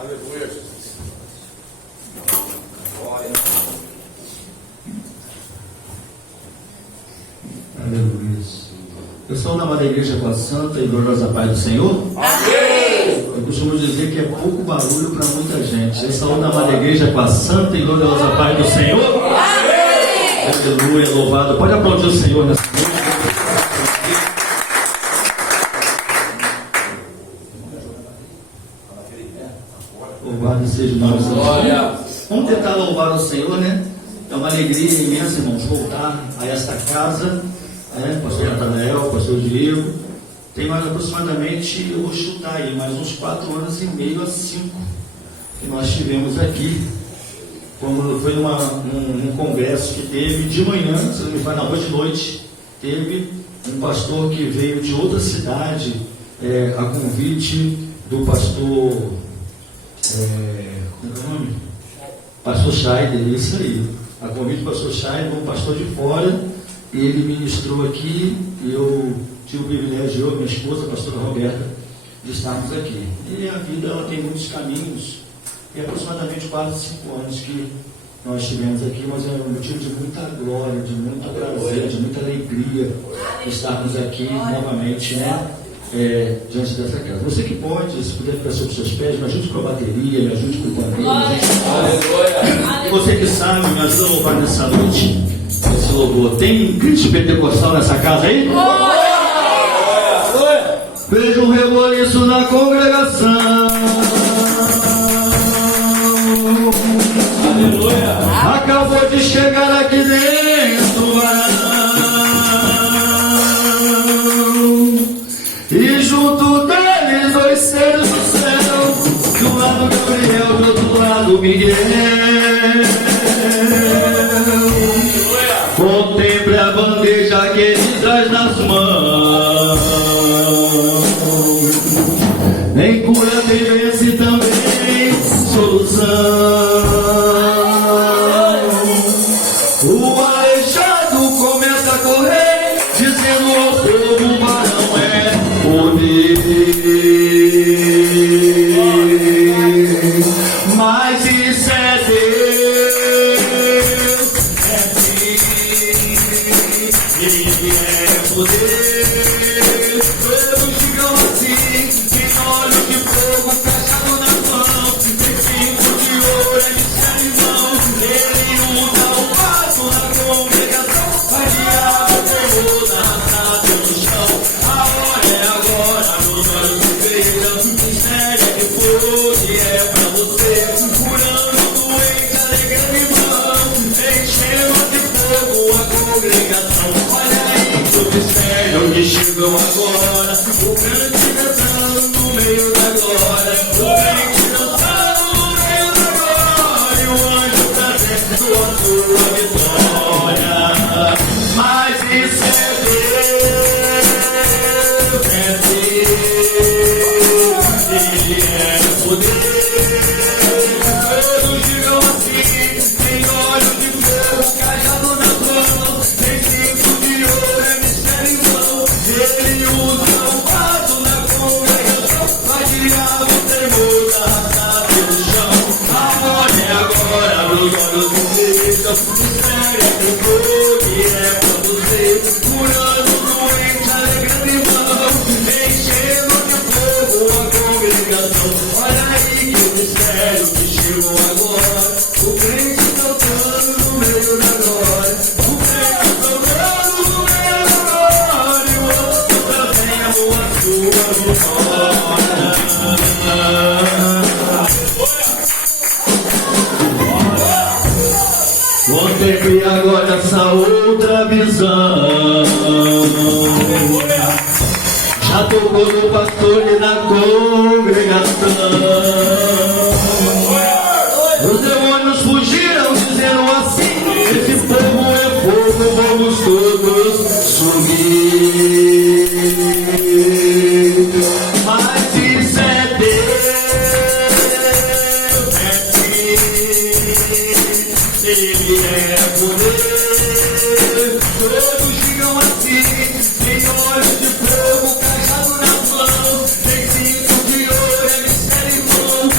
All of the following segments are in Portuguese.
Aleluia. Glória. Aleluia. Eu sou da amada igreja com a santa e gloriosa paz do Senhor. Amém. Eu costumo dizer que é pouco barulho para muita gente. Eu sou da amada igreja com a santa e gloriosa paz do Senhor. Amém. Aleluia, louvado. Pode aplaudir o Senhor nessa noite. Louvado seja o nome do Senhor. Vamos tentar louvar o Senhor, né? É uma alegria imensa, irmãos, voltar a esta casa. Pastor Natanael, pastor Diego, tem mais aproximadamente, eu vou chutar aí, mais uns 4 anos e meio a 5 que nós tivemos aqui. Como foi um congresso que teve de manhã, se não me falha, hoje de noite, teve um pastor que veio de outra cidade, a convite do pastor, como é o nome? Pastor Scheider, isso aí, a convite do pastor Scheider, um pastor de fora. Ele ministrou aqui e eu tive o privilégio, eu e minha esposa, a pastora Roberta, de estarmos aqui. E a vida ela tem muitos caminhos, e aproximadamente quase 5 anos que nós estivemos aqui, mas é um motivo de muita glória, de muito prazer, de muita alegria estarmos aqui novamente, diante dessa casa. Você que pode, se puder ficar sobre os seus pés, me ajude com a bateria, me ajude com o pandeiro. E você que sabe, me ajuda a louvar nessa noite. Esse louvor. Tem crente pentecostal nessa casa aí? Vejo um reboliço na congregação. Aleluia. Acabou de chegar aqui dentro, e junto deles 2 seres do céu. De um lado Gabriel, do outro lado Miguel. Contemple a bandeja que ele traz nas mãos. Em cura tem vence também solução. O aleijado começa a correr, dizendo ao povo: o varão é poder. Mas isso é Deus. Ele é poder, todos ficam assim, sem olhos de fogo, fechado nas mãos, tem 5 de ouro, é mistério em mãos. Ele usa o passo na congregação, faz diabo, terror na raça pelo chão. A hora é agora, meus olhos que vejam, mistério é que fogo, é pra você, curando o doente, alegrando irmão, enchendo de fogo a congregação. Mistério que chegou agora, o grande dançando no meio da glória, o crente dançando no meio da glória, e o anjo trazendo a sua vitória. Mas isso é Deus, Ele é poder. Todos digam assim, tem olhos de fogo, cajado nas mãos, tem 5 de ouro. Ele usa o vaso na congregação, vai tirar o temor da raça pelo chão. A hora é agora, meus olhos vejam, mistério é que fogo é pra você, curando o doente, alegrando irmão, enchendo de fogo a congregação. Olha aí que mistério que chegou agora, o crente cantando no meio da glória, o crente cantando no meio da glória, e o outro também amou a sua vitória. Contemple agora essa outra visão. Já tocou no pastor e na congregação. Os demônios fugiram dizendo assim: esse povo é fogo, vamos todos sumir. Mas isso é Deus, Ele é poder. Todos digam assim, tem olhos de fogo, cajado nas mãos, tem 5 de ouro, é mistério em mão.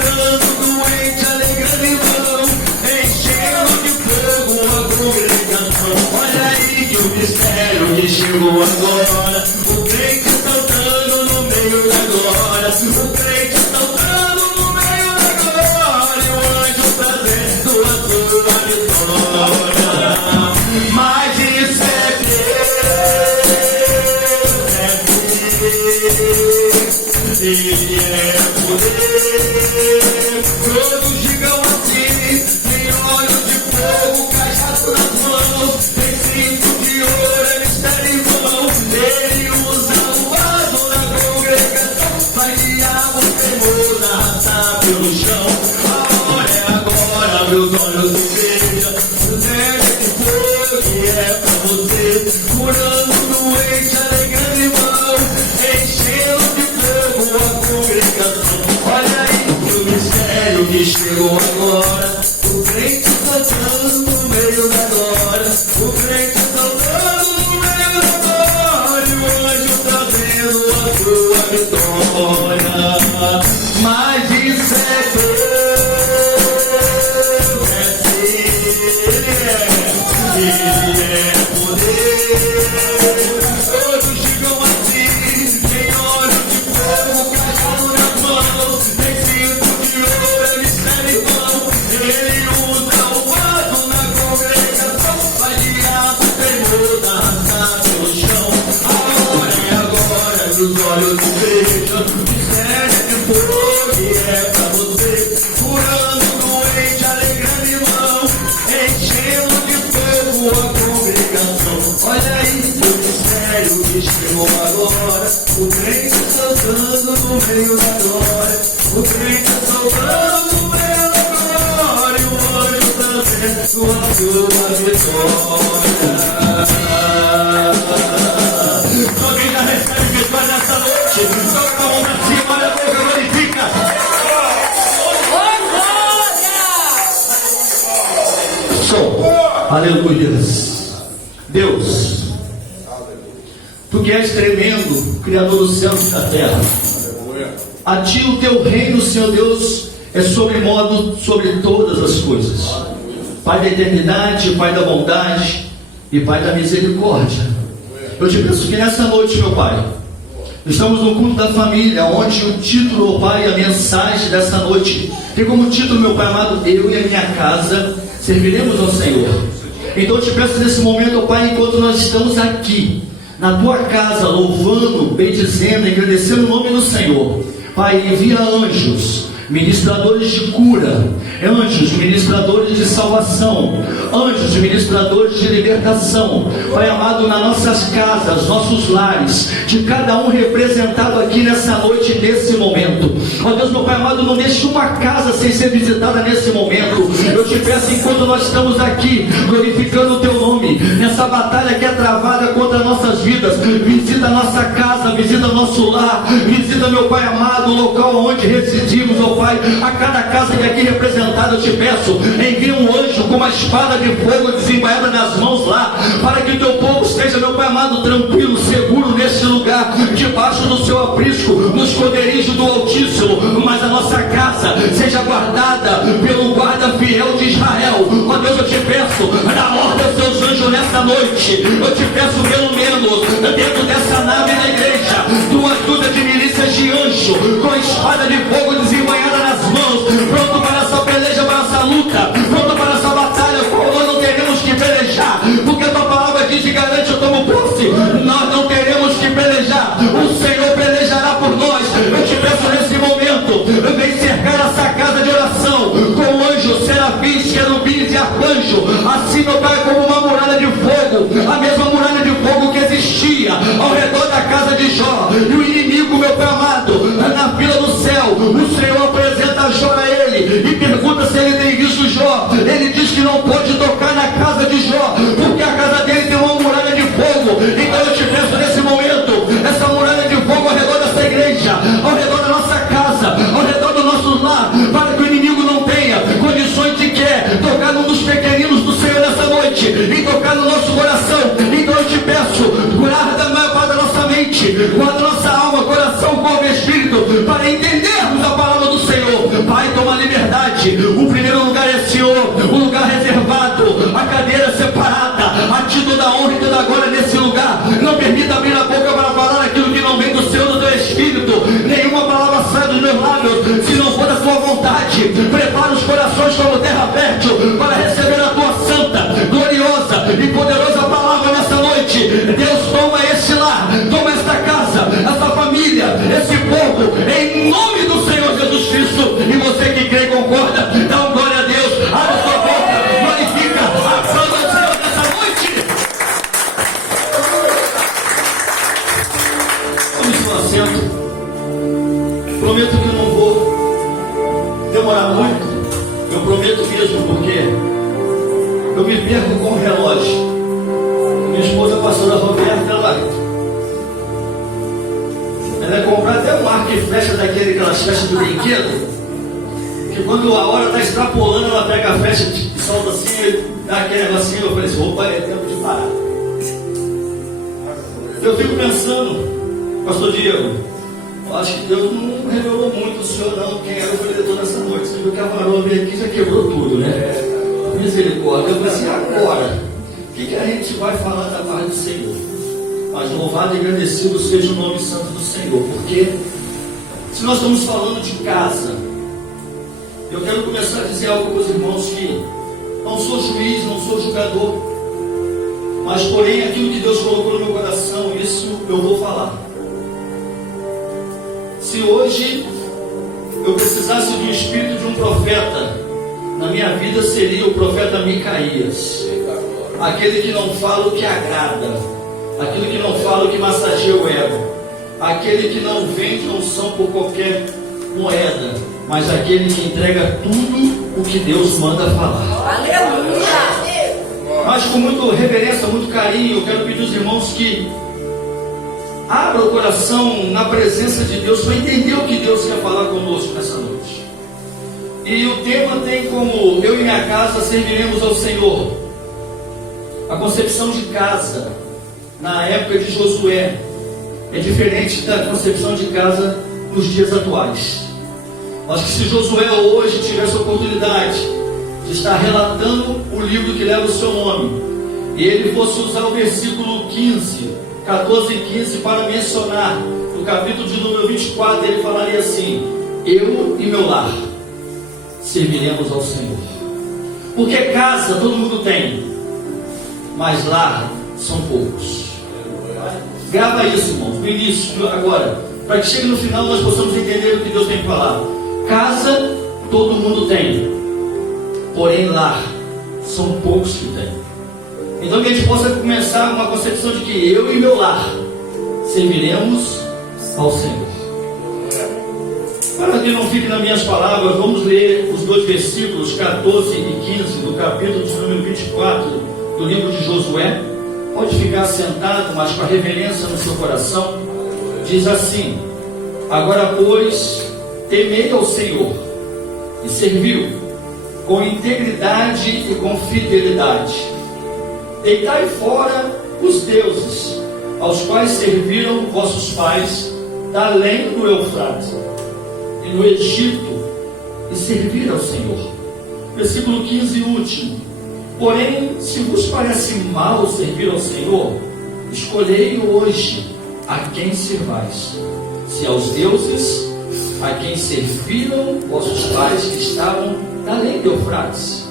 curando doente, alegrando irmão, enchendo de fogo a congregação. Olha aí que o mistério que chegou agora, o crente saltando no meio da glória, o crente saltando no meio da glória, e o anjo trazendo a sua vitória. Mas isso é Ele é poder, todos digam assim, tem olhos de fogo, cajado nas mãos, tem cinto de ouro, ele está em vão, ele usa o vaso da congregação, faz diabo tremor, arrastar pelo chão. A hora é agora, meus olhos se vejam, o neve de fogo que é pra você, curando doente, alegrando irmão, enchendo de fogo a congregação. Olha aí que o mistério que chegou agora, o crente saltando no meio da glória, o crente saltando no meio da glória, e o anjo trazendo a sua vitória. Mas isso é Deus, Ele é poder, todos digam assim, tem olhos de fogo, cajado nas mãos, tem cinto de ouro, ele está em vão, ele usa o vaso na congregação, faz diabo tremor, arrastar pelo chão. A hora é agora, os olhos se vejam, mistério de fogo que é pra você, curando doente, alegrando irmão, enchendo de fogo a congregação. Olha aí o mistério que chegou agora, o crente saltando no meio da glória, o crente saltando no meio da glória, e o anjo trazendo a sua vitória. Alguém já recebe vitória nessa noite? Toca a mão pra cima, olha a boca, glorifica. Show. Aleluia. Deus, Tu que és tremendo, Criador dos céus e da terra, a Ti o Teu reino, Senhor Deus, é sobremodo sobre todas as coisas. Pai da eternidade, Pai da bondade e Pai da misericórdia. Eu te peço que nessa noite, meu Pai, estamos no culto da família, onde o título, oh Pai, a mensagem dessa noite tem como título, meu Pai amado, eu e a minha casa serviremos ao Senhor. Então eu te peço nesse momento, oh Pai, enquanto nós estamos aqui na Tua casa, louvando, bendizendo, agradecendo o nome do Senhor, Pai, envia anjos, ministradores de cura, anjos ministradores de salvação, anjos ministradores de libertação, Pai amado, nas nossas casas, nossos lares, de cada um representado aqui nessa noite, nesse momento. Ó Deus, meu Pai amado, não deixe uma casa sem ser visitada nesse momento. Eu te peço, enquanto nós estamos aqui glorificando o Teu nome, nessa batalha que é travada contra nossas vidas, visita a nossa casa, visita nosso lar, visita, meu Pai amado, o local onde residimos, ó Pai, a cada casa que aqui representada, eu te peço, envia um anjo com uma espada de fogo desembainhada nas mãos lá, para que o Teu povo esteja, meu Pai amado, tranquilo, seguro nesse lugar, debaixo do Seu aprisco, no esconderijo do Altíssimo, mas a nossa casa seja guardada pelo guarda fiel de Israel. Ó Deus, eu te peço, dá ordem aos Teus anjos nessa noite, eu te peço pelo menos, dentro dessa nave da igreja, 2 dúzias de milícias de anjo, com a espada de fogo desembainhada nas mãos, pronto para essa peleja, para essa luta, pronto para essa batalha, qual nós não teremos que pelejar, porque a Tua palavra aqui te garante, eu tomo posse, nós não teremos que pelejar, o Senhor pelejará por nós. Eu te peço nesse momento, vem cercar essa casa de oração, com anjos, serafins, querubins e arcanjo, assim, meu Pai, como uma muralha de fogo, a mesma muralha de fogo que existia ao redor da casa de Jó, e o inimigo, meu Pai amado, na fila do céu, o Senhor apresenta Jó a ele, e pergunta se ele tem visto Jó. Ele diz que não pode tocar na casa de Jó, porque a casa dele tem uma muralha de fogo. Então eu te peço nesse momento, essa muralha de fogo ao redor dessa igreja, ao redor da nossa casa, ao redor do nosso lar, para que o inimigo não tenha condições de tocar num dos pequeninos do Senhor nessa noite, e tocar no nosso coração. Então eu te peço, guarda a maior parte da nossa mente, guarda nossa alma, coração, corpo e espírito, para entendermos a palavra do Senhor. Pai, autoridade. O primeiro lugar é o Senhor, o lugar reservado, a cadeira separada, a ti toda a honra e toda a glória nesse lugar. Não permita abrir a boca para falar aquilo que não vem do Senhor, do teu Espírito. Nenhuma palavra sai dos meus lábios, se não for da tua vontade. Prepara os corações como terra fértil para receber a tua santa, gloriosa e poderosa palavra nessa noite. Deus, toma esse lar, toma esta casa, essa família, esse povo, em nome do Senhor Jesus Cristo. E você que crê e concorda, dá um glória a Deus, abre sua boca, glorifica, aplauda o Senhor nessa noite. Tome seu assento. Prometo que não vou demorar muito. Eu prometo mesmo, porque eu me perco com o relógio. Minha esposa, a pastora Roberta, ela é comprar até um arco e flecha daquele, aquelas flechas do brinquedo, que quando a hora está extrapolando, ela pega a flecha e solta assim, dá aquele negocinho. Eu falei assim, opa, é tempo de parar. Eu fico pensando, pastor Diego, eu acho que Deus não revelou muito o senhor não, quem era o vendedor nessa noite. Você viu que a varoa veio aqui e já quebrou tudo, né? Misericórdia. Eu falei assim, agora, o que a gente vai falar da paz do Senhor? Mas louvado e agradecido seja o nome santo do Senhor, porque se nós estamos falando de casa, eu quero começar a dizer algo para os irmãos que não sou juiz, não sou julgador, mas porém aquilo que Deus colocou no meu coração, isso eu vou falar. Se hoje eu precisasse do espírito de um profeta, na minha vida seria o profeta Micaías, aquele que não fala o que agrada, aquele que não fala o que massageia o ego, aquele que não vende unção por qualquer moeda, mas aquele que entrega tudo o que Deus manda falar. Aleluia! Mas com muita reverência, muito carinho, eu quero pedir aos irmãos que abra o coração na presença de Deus para entender o que Deus quer falar conosco nessa noite. E o tema tem como: eu e minha casa serviremos ao Senhor. A concepção de casa na época de Josué é diferente da concepção de casa nos dias atuais. Acho que se Josué hoje tivesse a oportunidade de estar relatando o livro que leva o seu nome, e ele fosse usar o versículo 14 e 15 para mencionar, no capítulo de número 24, ele falaria assim: eu e meu lar serviremos ao Senhor. Porque casa todo mundo tem, mas lar são poucos. Grava isso, irmãos, no início, agora, para que chegue no final nós possamos entender o que Deus tem que falar. Casa todo mundo tem, porém lar são poucos que têm. Então que a gente possa começar uma concepção de que eu e meu lar serviremos ao Senhor. Para que não fique nas minhas palavras, vamos ler os dois versículos 14 e 15 do capítulo de número 24 do livro de Josué. Pode ficar sentado, mas com a reverência no seu coração. Diz assim: agora pois, temei ao Senhor e serviu com integridade e com fidelidade. Deitai fora os deuses aos quais serviram vossos pais da além do Eufrates e no Egito, e servir ao Senhor. Versículo 15 último: porém, se vos parece mal servir ao Senhor, escolhei hoje a quem servais, se aos deuses a quem serviram vossos pais que estavam além do Eufrates,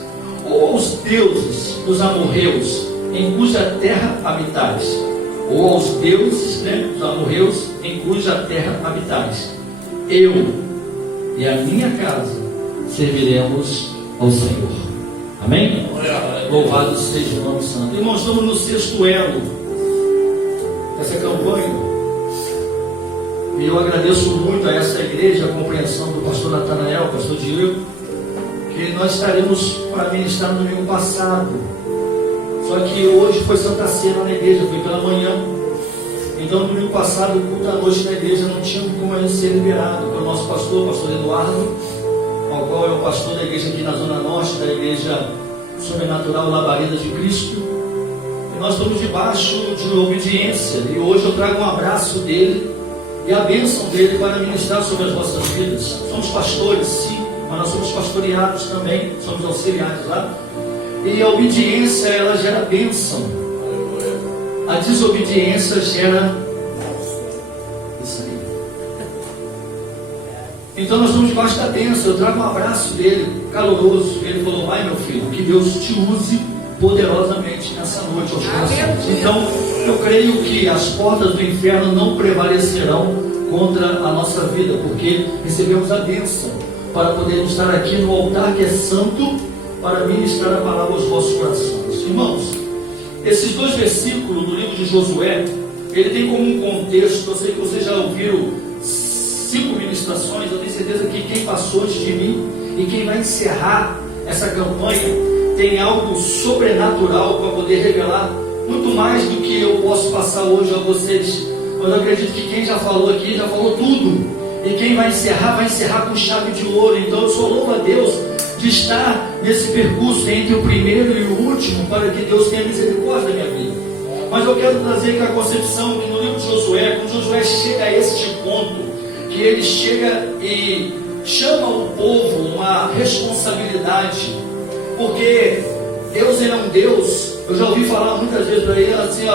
ou aos deuses dos amorreus em cuja terra habitais, ou aos deuses dos amorreus em cuja terra habitais. Eu e a minha casa serviremos ao Senhor. Amém? Louvado seja o nome santo. Irmãos, estamos no sexto elo dessa campanha, e eu agradeço muito a essa igreja a compreensão do pastor Natanael, pastor Diego, que nós estaremos para ministrar no domingo passado. Só que hoje foi Santa Ceia na igreja, foi pela manhã. Então no domingo passado, o culto da noite na igreja não tinha como ele ser liberado pelo nosso pastor, pastor Eduardo, ao qual é o pastor da igreja aqui na Zona Norte, da igreja Sobrenatural Labareda de Cristo. E nós estamos debaixo de obediência, e hoje eu trago um abraço dele e a bênção dele para ministrar sobre as vossas vidas. Somos pastores, sim, mas nós somos pastoreados também, somos auxiliares lá. E a obediência, ela gera bênção. A desobediência gera isso aí. Então nós estamos debaixo da bênção. Eu trago um abraço dele, caloroso. Ele falou: vai, meu filho, que Deus te use poderosamente nessa noite aos corações. Então eu creio que as portas do inferno não prevalecerão contra a nossa vida, porque recebemos a bênção para podermos estar aqui no altar que é santo, para ministrar a palavra aos vossos corações. Irmãos, esses 2 versículos do livro de Josué, ele tem como um contexto. Eu sei que vocês já ouviram 5 ministrações. Eu tenho certeza que quem passou antes de mim e quem vai encerrar essa campanha tem algo sobrenatural para poder revelar muito mais do que eu posso passar hoje a vocês. Mas eu acredito que quem já falou aqui já falou tudo, e quem vai encerrar com chave de ouro. Então eu só louvo a Deus de estar nesse percurso entre o primeiro e o último, para que Deus tenha misericórdia da minha vida. Mas eu quero trazer aqui a concepção que no livro de Josué, quando Josué chega a este ponto, que ele chega e chama o povo uma responsabilidade, porque Deus, ele é um Deus. Eu já ouvi falar muitas vezes para ele assim,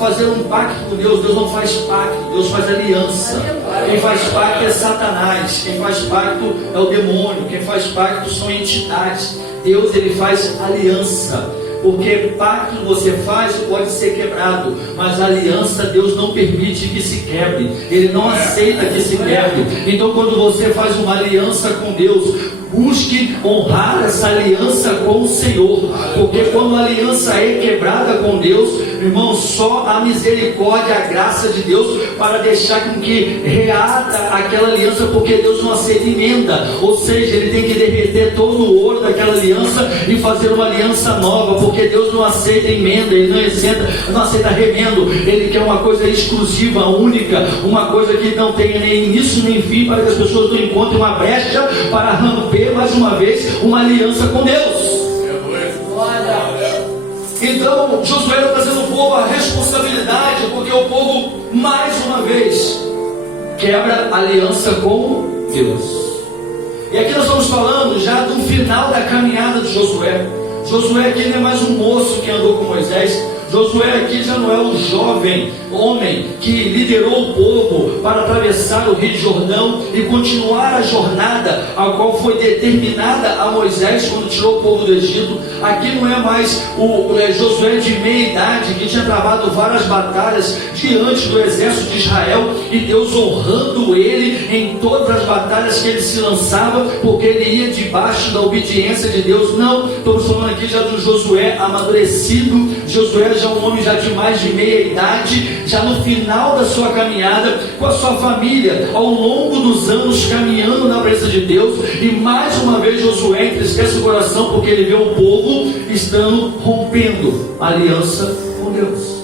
fazer um pacto com Deus. Deus não faz pacto, Deus faz aliança. Quem faz pacto é Satanás, quem faz pacto é o demônio, quem faz pacto são entidades. Deus, ele faz aliança, porque pacto você faz pode ser quebrado, mas a aliança Deus não permite que se quebre, Ele não aceita que se quebre. Então quando você faz uma aliança com Deus, busque honrar essa aliança com o Senhor, porque quando a aliança é quebrada com Deus, irmão, só a misericórdia, a graça de Deus para deixar com que reata aquela aliança, porque Deus não aceita emenda, ou seja, Ele tem que derreter todo o ouro daquela aliança e fazer uma aliança nova, porque Deus não aceita emenda, Ele não aceita remendo. Ele quer uma coisa exclusiva, única, uma coisa que não tenha nem início nem fim, para que as pessoas não encontrem uma brecha para romper mais uma vez uma aliança com Deus. Então Josué está trazendo o povo a responsabilidade, porque o povo mais uma vez quebra aliança com Deus. E aqui nós estamos falando já do final da caminhada de Josué. Josué aqui não é mais um moço que andou com Moisés. Josué aqui já não é o jovem homem que liderou o povo para atravessar o Rio Jordão e continuar a jornada a qual foi determinada a Moisés quando tirou o povo do Egito. Aqui não é mais o Josué de meia idade que tinha travado várias batalhas diante do exército de Israel, e Deus honrando ele em todas as batalhas que ele se lançava, porque ele ia debaixo da obediência de Deus. Não, estamos falando aqui já do Josué amadurecido. Josué já um homem já de mais de meia idade, já no final da sua caminhada com a sua família, ao longo dos anos caminhando na presença de Deus. E mais uma vez Josué entristece o coração, porque ele vê o povo estando rompendo a aliança com Deus.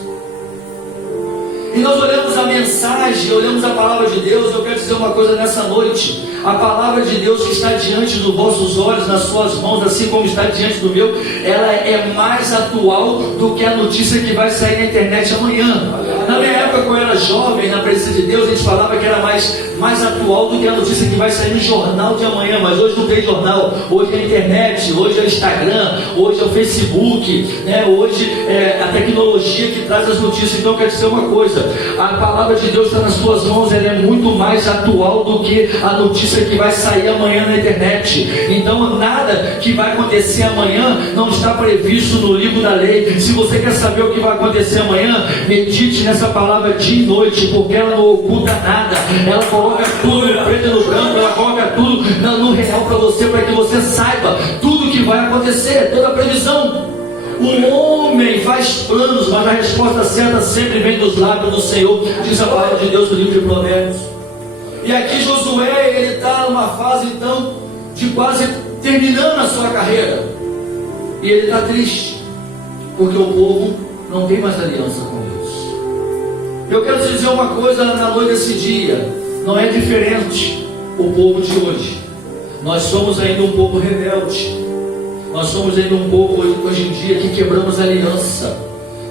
E nós olhamos a mensagem, olhamos a palavra de Deus. Eu quero dizer uma coisa nessa noite: a palavra de Deus que está diante dos vossos olhos, nas suas mãos, assim como está diante do meu, ela é mais atual do que a notícia que vai sair na internet amanhã. Na minha época, quando eu era jovem, na presença de Deus, a gente falava que era mais atual do que a notícia que vai sair no jornal de amanhã. Mas hoje não tem jornal, hoje é a internet, hoje é o Instagram, hoje é o Facebook, né? Hoje é a tecnologia que traz as notícias. Então eu quero dizer uma coisa: a palavra de Deus está nas suas mãos, ela é muito mais atual do que a notícia que vai sair amanhã na internet. Então nada que vai acontecer amanhã não está previsto no livro da lei. Se você quer saber o que vai acontecer amanhã, medite nessa palavra dia e noite, porque ela não oculta nada, ela coloca tudo no preto e no branco, ela coloca tudo no real para você, para que você saiba tudo o que vai acontecer, toda a previsão. O homem faz planos, mas a resposta certa sempre vem dos lábios do Senhor, diz a palavra de Deus no livro de Provérbios. E aqui Josué, ele está numa fase então de quase terminando a sua carreira, e ele está triste, porque o povo não tem mais aliança com Deus. Eu quero te dizer uma coisa na noite desse dia: não é diferente o povo de hoje. Nós somos ainda um povo rebelde. Nós somos ainda um povo hoje em dia que quebramos a aliança.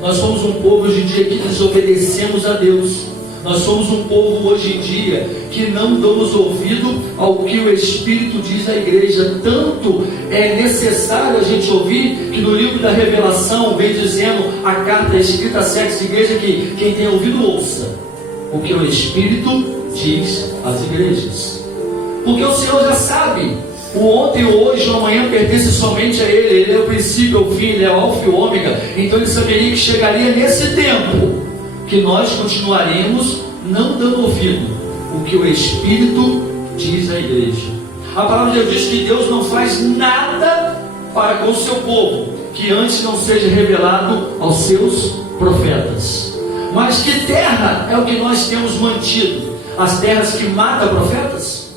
Nós somos um povo hoje em dia que desobedecemos a Deus. Nós somos um povo hoje em dia que não damos ouvido ao que o Espírito diz à igreja. Tanto é necessário a gente ouvir que no livro da Revelação vem dizendo a carta escrita às 7 igrejas que quem tem ouvido ouça o que o Espírito diz às igrejas. Porque o Senhor já sabe, o ontem, o hoje, o amanhã pertence somente a Ele. Ele é o princípio, o fim, Ele é o alfa e o ômega. Então Ele saberia que chegaria nesse tempo que nós continuaremos não dando ouvido o que o Espírito diz à igreja. A palavra de Deus diz que Deus não faz nada para com o seu povo que antes não seja revelado aos seus profetas. Mas que terra é o que nós temos mantido? As terras que matam profetas?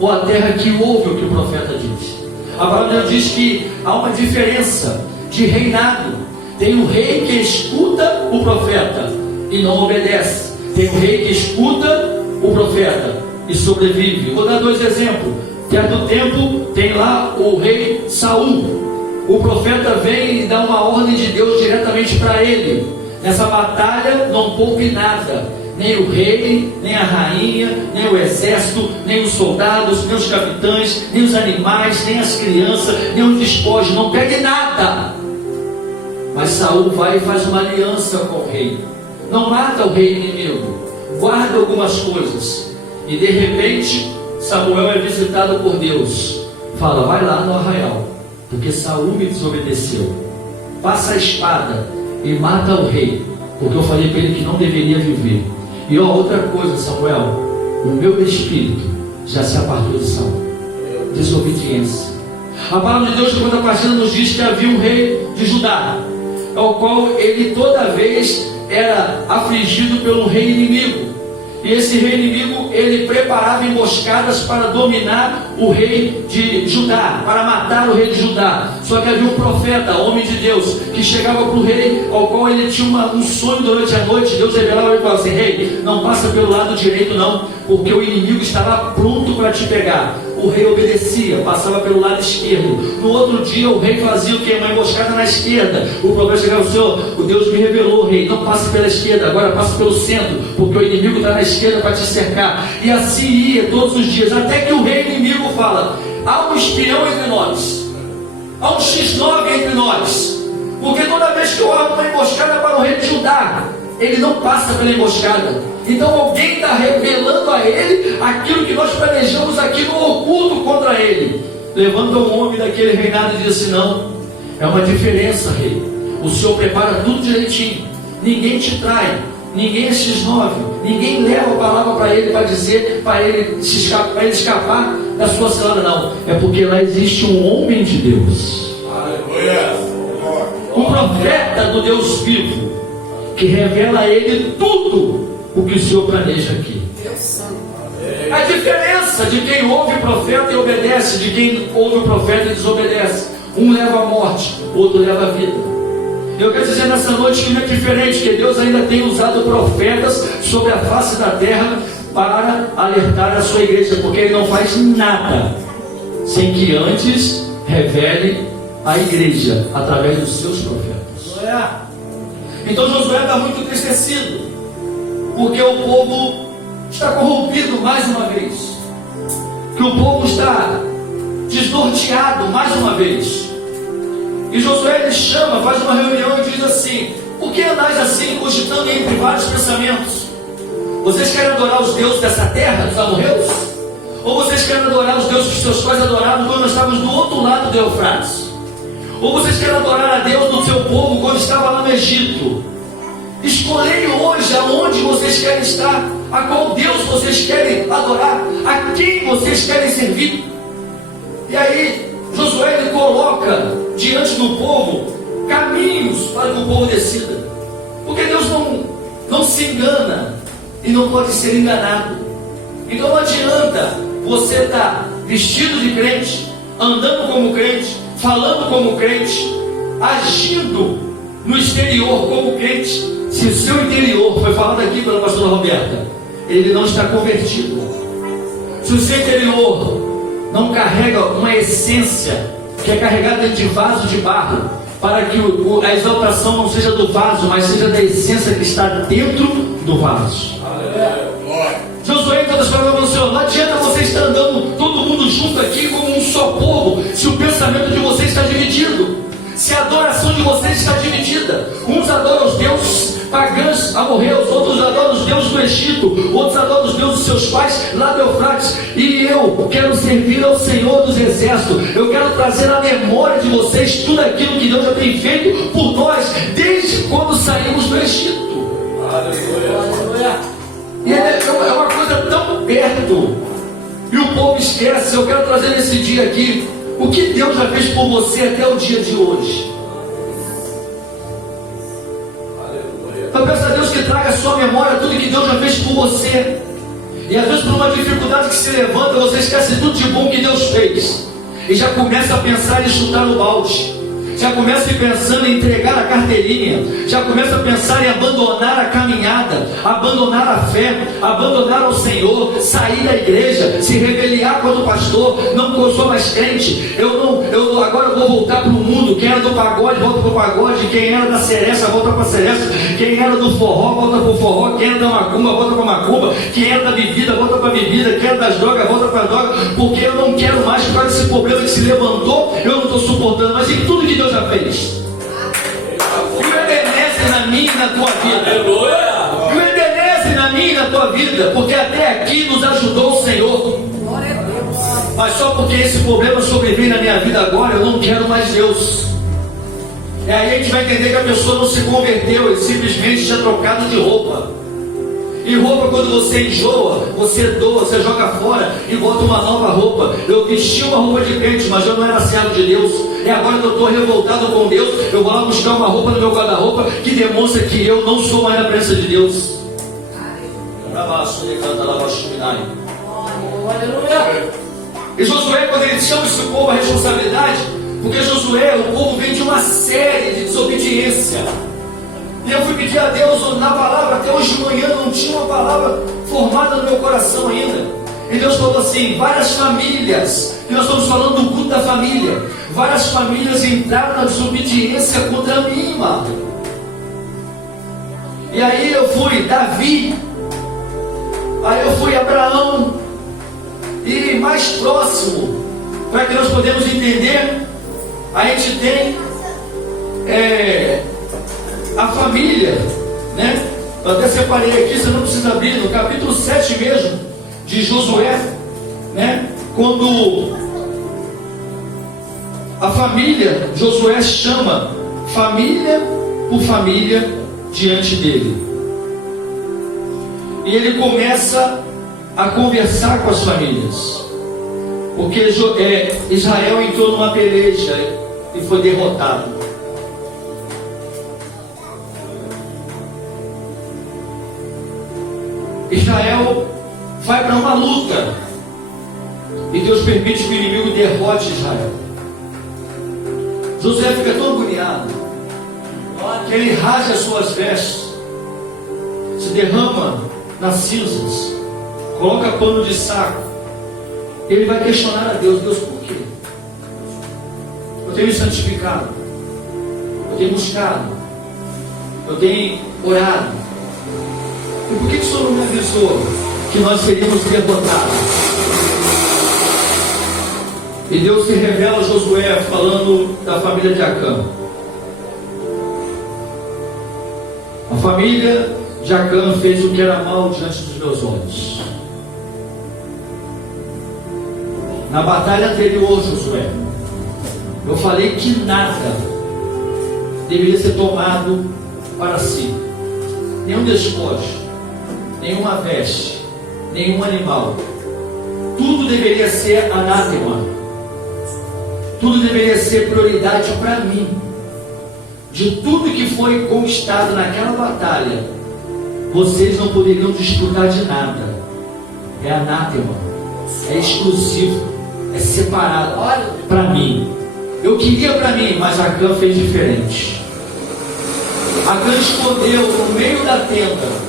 Ou a terra que ouve o que o profeta diz? A palavra de Deus diz que há uma diferença de reinado. Tem um rei que escuta o profeta e não obedece. Tem um rei que escuta o profeta e sobrevive. Vou dar 2 exemplos. Certo tempo tem lá o rei Saul. O profeta vem e dá uma ordem de Deus diretamente para ele. Nessa batalha não poupe nada. Nem o rei, nem a rainha, nem o exército, nem os soldados, nem os capitães, nem os animais, nem as crianças, nem os despojos. Não pegue nada. Mas Saul vai e faz uma aliança com o rei. Não mata o rei inimigo, guarda algumas coisas. E de repente Samuel é visitado por Deus. Fala, vai lá no arraial, porque Saul me desobedeceu. Passa a espada e mata o rei, porque eu falei para ele que não deveria viver. E outra coisa, Samuel, o meu espírito já se apartou de Saul. Desobediência. A palavra de Deus, na contrapartida, nos diz que havia um rei de Judá, ao qual ele toda vez era afligido pelo rei inimigo. E esse rei inimigo, ele preparava emboscadas para dominar o rei de Judá, para matar o rei de Judá. Só que havia um profeta, homem de Deus, que chegava para o rei, ao qual ele tinha um sonho durante a noite. Deus revelava e falava assim: rei, não passa pelo lado direito não, porque o inimigo estará pronto para te pegar. O rei obedecia, passava pelo lado esquerdo. No outro dia o rei fazia o que? Uma emboscada na esquerda. O profeta chegava: o Senhor, o Deus me revelou, rei, não passe pela esquerda, agora passe pelo centro, porque o inimigo está na esquerda para te cercar. E assim ia todos os dias, até que o rei inimigo fala: há um espião entre nós, há um X9 entre nós, porque toda vez que eu armo uma emboscada para o rei de Judá, ele não passa pela emboscada. Então alguém está revelando a ele aquilo que nós planejamos aqui no oculto contra ele. Levanta um homem daquele reinado e diz assim: não, é uma diferença, rei. O Senhor prepara tudo direitinho, ninguém te trai, ninguém é X9, ninguém leva a palavra para ele, para dizer, para ele escapar da sua cilada. Não, é porque lá existe um homem de Deus, um profeta do Deus vivo, que revela a ele tudo o que o Senhor planeja aqui. A diferença de quem ouve o profeta e obedece, de quem ouve o profeta e desobedece. Um leva a morte, outro leva a vida. Eu quero dizer nessa noite que não é diferente, que Deus ainda tem usado profetas sobre a face da terra para alertar a sua igreja, porque Ele não faz nada sem que antes revele a igreja através dos seus profetas. Então Josué está muito entristecido, porque o povo está corrompido mais uma vez, que o povo está desnorteado mais uma vez. E Josué ele chama, faz uma reunião e diz assim: por que andais assim, cogitando entre vários pensamentos? Vocês querem adorar os deuses dessa terra, dos amorreus? Ou vocês querem adorar os deuses que seus pais adoravam quando nós estávamos do outro lado do Eufrates? Ou vocês querem adorar a Deus do seu povo quando estava lá no Egito? Escolhei hoje aonde vocês querem estar, a qual Deus vocês querem adorar, a quem vocês querem servir. E aí Josué ele coloca diante do povo caminhos para que o povo decida, porque Deus não se engana e não pode ser enganado. Então não adianta você estar vestido de crente, andando como crente, falando como crente, agindo no exterior como crente, se o seu interior, foi falado aqui pela pastora Roberta, ele não está convertido. Se o seu interior não carrega uma essência que é carregada dentro de vaso de barro, para que a exaltação não seja do vaso, mas seja da essência que está dentro do vaso. Josué, em outras palavras, falou: Senhor, não adianta você estar andando todo mundo junto aqui como um só povo, se o pensamento de vocês está dividido, se a adoração de vocês está dividida. Uns adoram os deuses pagãos amorreus, outros adoram os deuses do Egito, outros adoram os deuses dos seus pais lá do Eufrates, e eu quero servir ao Senhor dos Exércitos. Eu quero trazer à memória de vocês tudo aquilo que Deus já tem feito por nós desde quando saímos do Egito. E é uma coisa tão perto, e o povo esquece. Eu quero trazer nesse dia aqui o que Deus já fez por você até o dia de hoje. Eu peço a Deus que traga à sua memória tudo que Deus já fez por você. E às vezes por uma dificuldade que se levanta, você esquece tudo de bom que Deus fez, e já começa a pensar em chutar no balde, já começa pensando em entregar a carteirinha, já começa a pensar em abandonar a caminhada, abandonar a fé, abandonar ao Senhor, sair da igreja, se rebeliar contra o pastor. Não, eu sou mais crente, agora eu vou voltar para o mundo. Quem era do pagode, volta para o pagode. Quem era da seresta, volta para a seresta. Quem era do forró, volta para o forró. Quem era da macumba, volta para a macumba. Quem era da bebida, volta para a bebida. Quem era das drogas, volta para a droga. Porque eu não quero mais, por causa desse problema que se levantou, eu não estou suportando. Mas em tudo que Deus já fez, e o Ebenezer na minha e na tua vida, e o Ebenezer na minha e na tua vida, porque até aqui nos ajudou o Senhor. Mas só porque esse problema sobreveio na minha vida agora, eu não quero mais Deus. E aí a gente vai entender que a pessoa não se converteu, ele simplesmente tinha trocado de roupa. E roupa, quando você enjoa, você doa, você joga fora e bota uma nova roupa. Eu vesti uma roupa de crente, mas eu não era servo de Deus. E agora que eu estou revoltado com Deus, eu vou lá buscar uma roupa no meu guarda-roupa que demonstra que eu não sou mais na presença de Deus. E Josué, quando ele chama esse povo à responsabilidade, porque Josué, o povo vem de uma série de desobediência. E eu fui pedir a Deus na palavra, até hoje de manhã não tinha uma palavra formada no meu coração ainda. E Deus falou assim: várias famílias, e nós estamos falando do culto da família, várias famílias entraram na desobediência contra mim, mano. E aí eu fui Davi, aí eu fui Abraão, e mais próximo, para que nós podemos entender, a gente tem a família, né? Eu até separei aqui, você não precisa abrir, no capítulo 7 mesmo, de Josué, né? Quando a família, Josué chama família por família diante dele. E ele começa a conversar com as famílias. Porque Israel entrou numa peleja e foi derrotado. Israel vai para uma luta e Deus permite que o inimigo derrote Israel. Josué fica tão agoniado que ele rasga as suas vestes, se derrama nas cinzas, coloca pano de saco. Ele vai questionar a Deus: Deus, por quê? Eu tenho me santificado, eu tenho buscado, eu tenho orado. E por que o Senhor não me avisou que nós seríamos derrotados? E Deus se revela a Josué falando da família de Acã. A família de Acã fez o que era mal diante dos meus olhos. Na batalha anterior, Josué, eu falei que nada deveria ser tomado para si, nenhum despojo, nenhuma veste, nenhum animal. Tudo deveria ser anátema, tudo deveria ser prioridade para mim. De tudo que foi conquistado naquela batalha, vocês não poderiam desfrutar de nada. É anátema, é exclusivo, é separado para mim. Eu queria para mim, mas Acã fez diferente. Acã escondeu no meio da tenda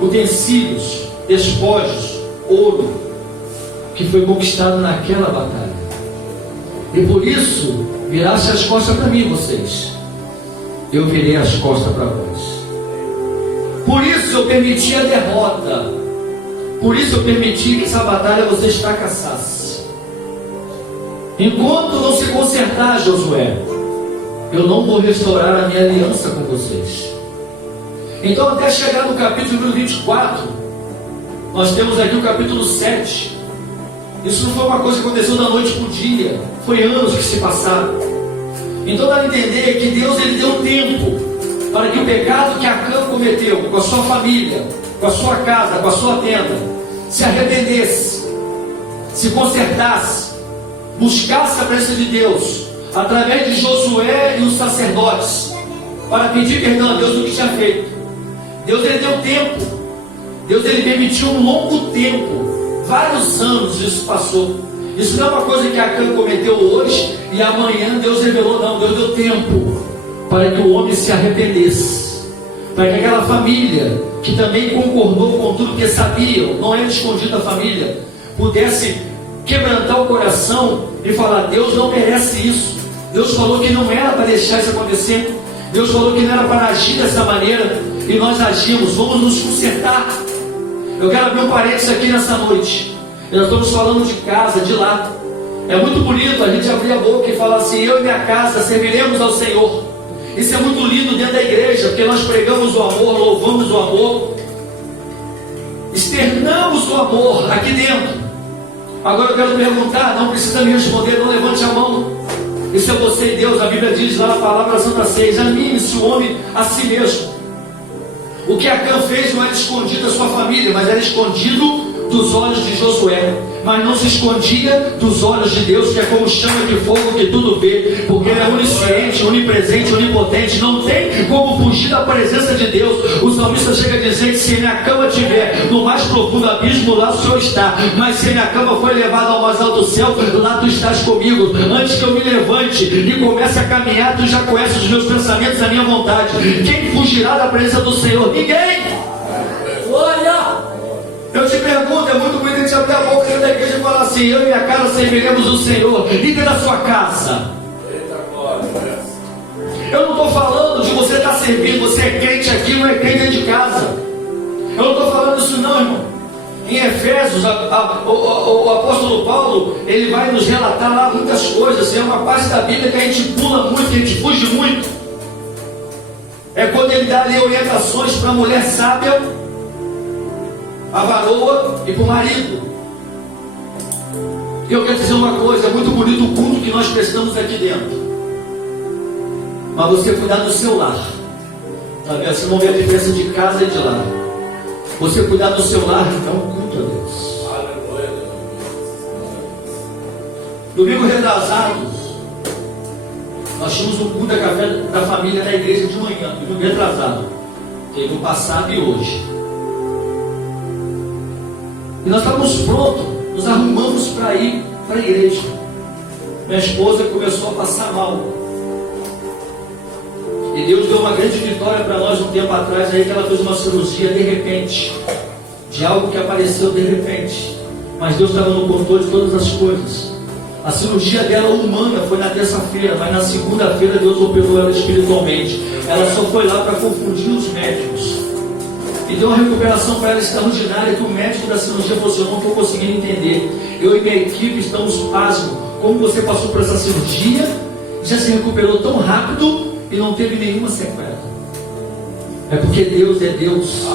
utensílios, despojos, ouro que foi conquistado naquela batalha. E por isso, virasse as costas para mim, vocês. Eu virei as costas para vós. Por isso eu permiti a derrota. Por isso eu permiti que essa batalha vocês fracassassem. Enquanto não se consertar, Josué, eu não vou restaurar a minha aliança com vocês. Então, até chegar no capítulo 24, nós temos aqui o capítulo 7. Isso não foi uma coisa que aconteceu da noite para o dia, foi anos que se passaram. Então dá a entender que Deus ele deu tempo para que o pecado que Acã cometeu com a sua família, com a sua casa, com a sua tenda, se arrependesse, se consertasse, buscasse a presença de Deus através de Josué e os sacerdotes, para pedir perdão a Deus do que tinha feito. Deus ele deu tempo, Deus ele permitiu um longo tempo, vários anos isso passou. Isso não é uma coisa que Acã cometeu hoje e amanhã Deus revelou, não. Deus deu tempo para que o homem se arrependesse, para que aquela família que também concordou com tudo que sabiam, não era escondida a família, pudesse quebrantar o coração e falar: Deus não merece isso. Deus falou que não era para deixar isso acontecer. Deus falou que não era para agir dessa maneira e nós agimos. Vamos nos consertar. Eu quero abrir um parênteses aqui nessa noite. Nós estamos falando de casa, de lar. É muito bonito a gente abrir a boca e falar assim: eu e minha casa serviremos ao Senhor. Isso é muito lindo dentro da igreja, porque nós pregamos o amor, louvamos o amor, externamos o amor aqui dentro. Agora eu quero perguntar, não precisa me responder, não levante a mão. Isso é você e Deus. A Bíblia diz lá na palavra Santa Ceia: examine-se o homem a si mesmo. O que Acã fez não era escondido da sua família, mas era escondido dos olhos de Josué, mas não se escondia dos olhos de Deus, que é como chama de fogo que tudo vê, porque Ele é onisciente, onipresente, onipotente, não tem como fugir da presença de Deus. O salmista chega a dizer que se minha cama estiver no mais profundo abismo, lá o Senhor está, mas se minha cama foi levada ao mais alto céu, lá tu estás comigo. Antes que eu me levante e comece a caminhar, tu já conheces os meus pensamentos, a minha vontade. Quem fugirá da presença do Senhor? Ninguém. Olha, eu te pergunto, é muito bonito a gente abrir a boca dentro da igreja e falar assim: eu e minha casa serviremos o Senhor. E dentro da sua casa? Eu não estou falando de você estar servindo, você é crente aqui, não é crente dentro de casa. Eu não estou falando disso não, irmão. Em Efésios, o apóstolo Paulo, ele vai nos relatar lá muitas coisas. É uma parte da Bíblia que a gente pula muito, que a gente fuge muito. É quando ele dá ali orientações para a mulher sábia, a varoa e para o marido. E eu quero dizer uma coisa: é muito bonito o culto que nós prestamos aqui dentro, mas você cuidar do seu lar, sabe? Você não vê a diferença de casa e de lar. Você cuidar do seu lar é um culto a Deus. Domingo retrasado, nós tínhamos um culto da café da família da igreja de manhã. Domingo retrasado, teve o passado e hoje. E nós estávamos prontos, nos arrumamos para ir para a igreja. Minha esposa começou a passar mal. E Deus deu uma grande vitória para nós um tempo atrás, aí que ela fez uma cirurgia de repente, de algo que apareceu de repente. Mas Deus estava no controle de todas as coisas. A cirurgia dela humana foi na terça-feira, mas na segunda-feira Deus operou ela espiritualmente. Ela só foi lá para confundir os médicos. E deu uma recuperação para ela extraordinária, que o médico da cirurgia falou assim: eu não estou conseguindo entender. Eu e minha equipe estamos pasmos. Como você passou por essa cirurgia, já se recuperou tão rápido e não teve nenhuma sequela? É porque Deus é Deus.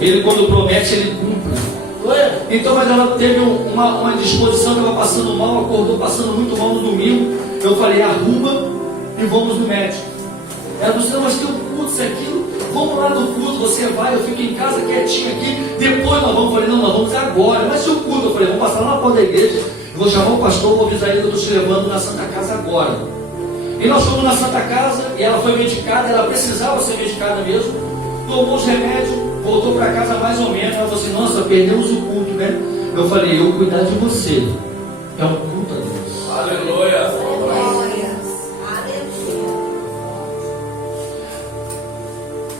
Ele, quando promete, Ele cumpre. Então, mas ela teve uma disposição, estava passando mal, acordou passando muito mal no domingo. Eu falei: arruma e vamos no médico. Ela disse: não, mas tem um culto, isso aqui. Vamos lá no culto, você vai, eu fico em casa quietinho aqui, depois nós vamos. Eu falei: não, nós vamos agora. Mas se o culto, eu falei: vamos passar lá na porta da igreja, eu vou chamar o pastor, vou avisar ele que eu estou te levando na Santa Casa agora. E nós fomos na Santa Casa, e ela foi medicada, ela precisava ser medicada mesmo, tomou os remédios, voltou para casa mais ou menos. Ela falou assim: nossa, perdemos o culto, né? Eu falei: eu cuidar de você é um culto a Deus. Aleluia.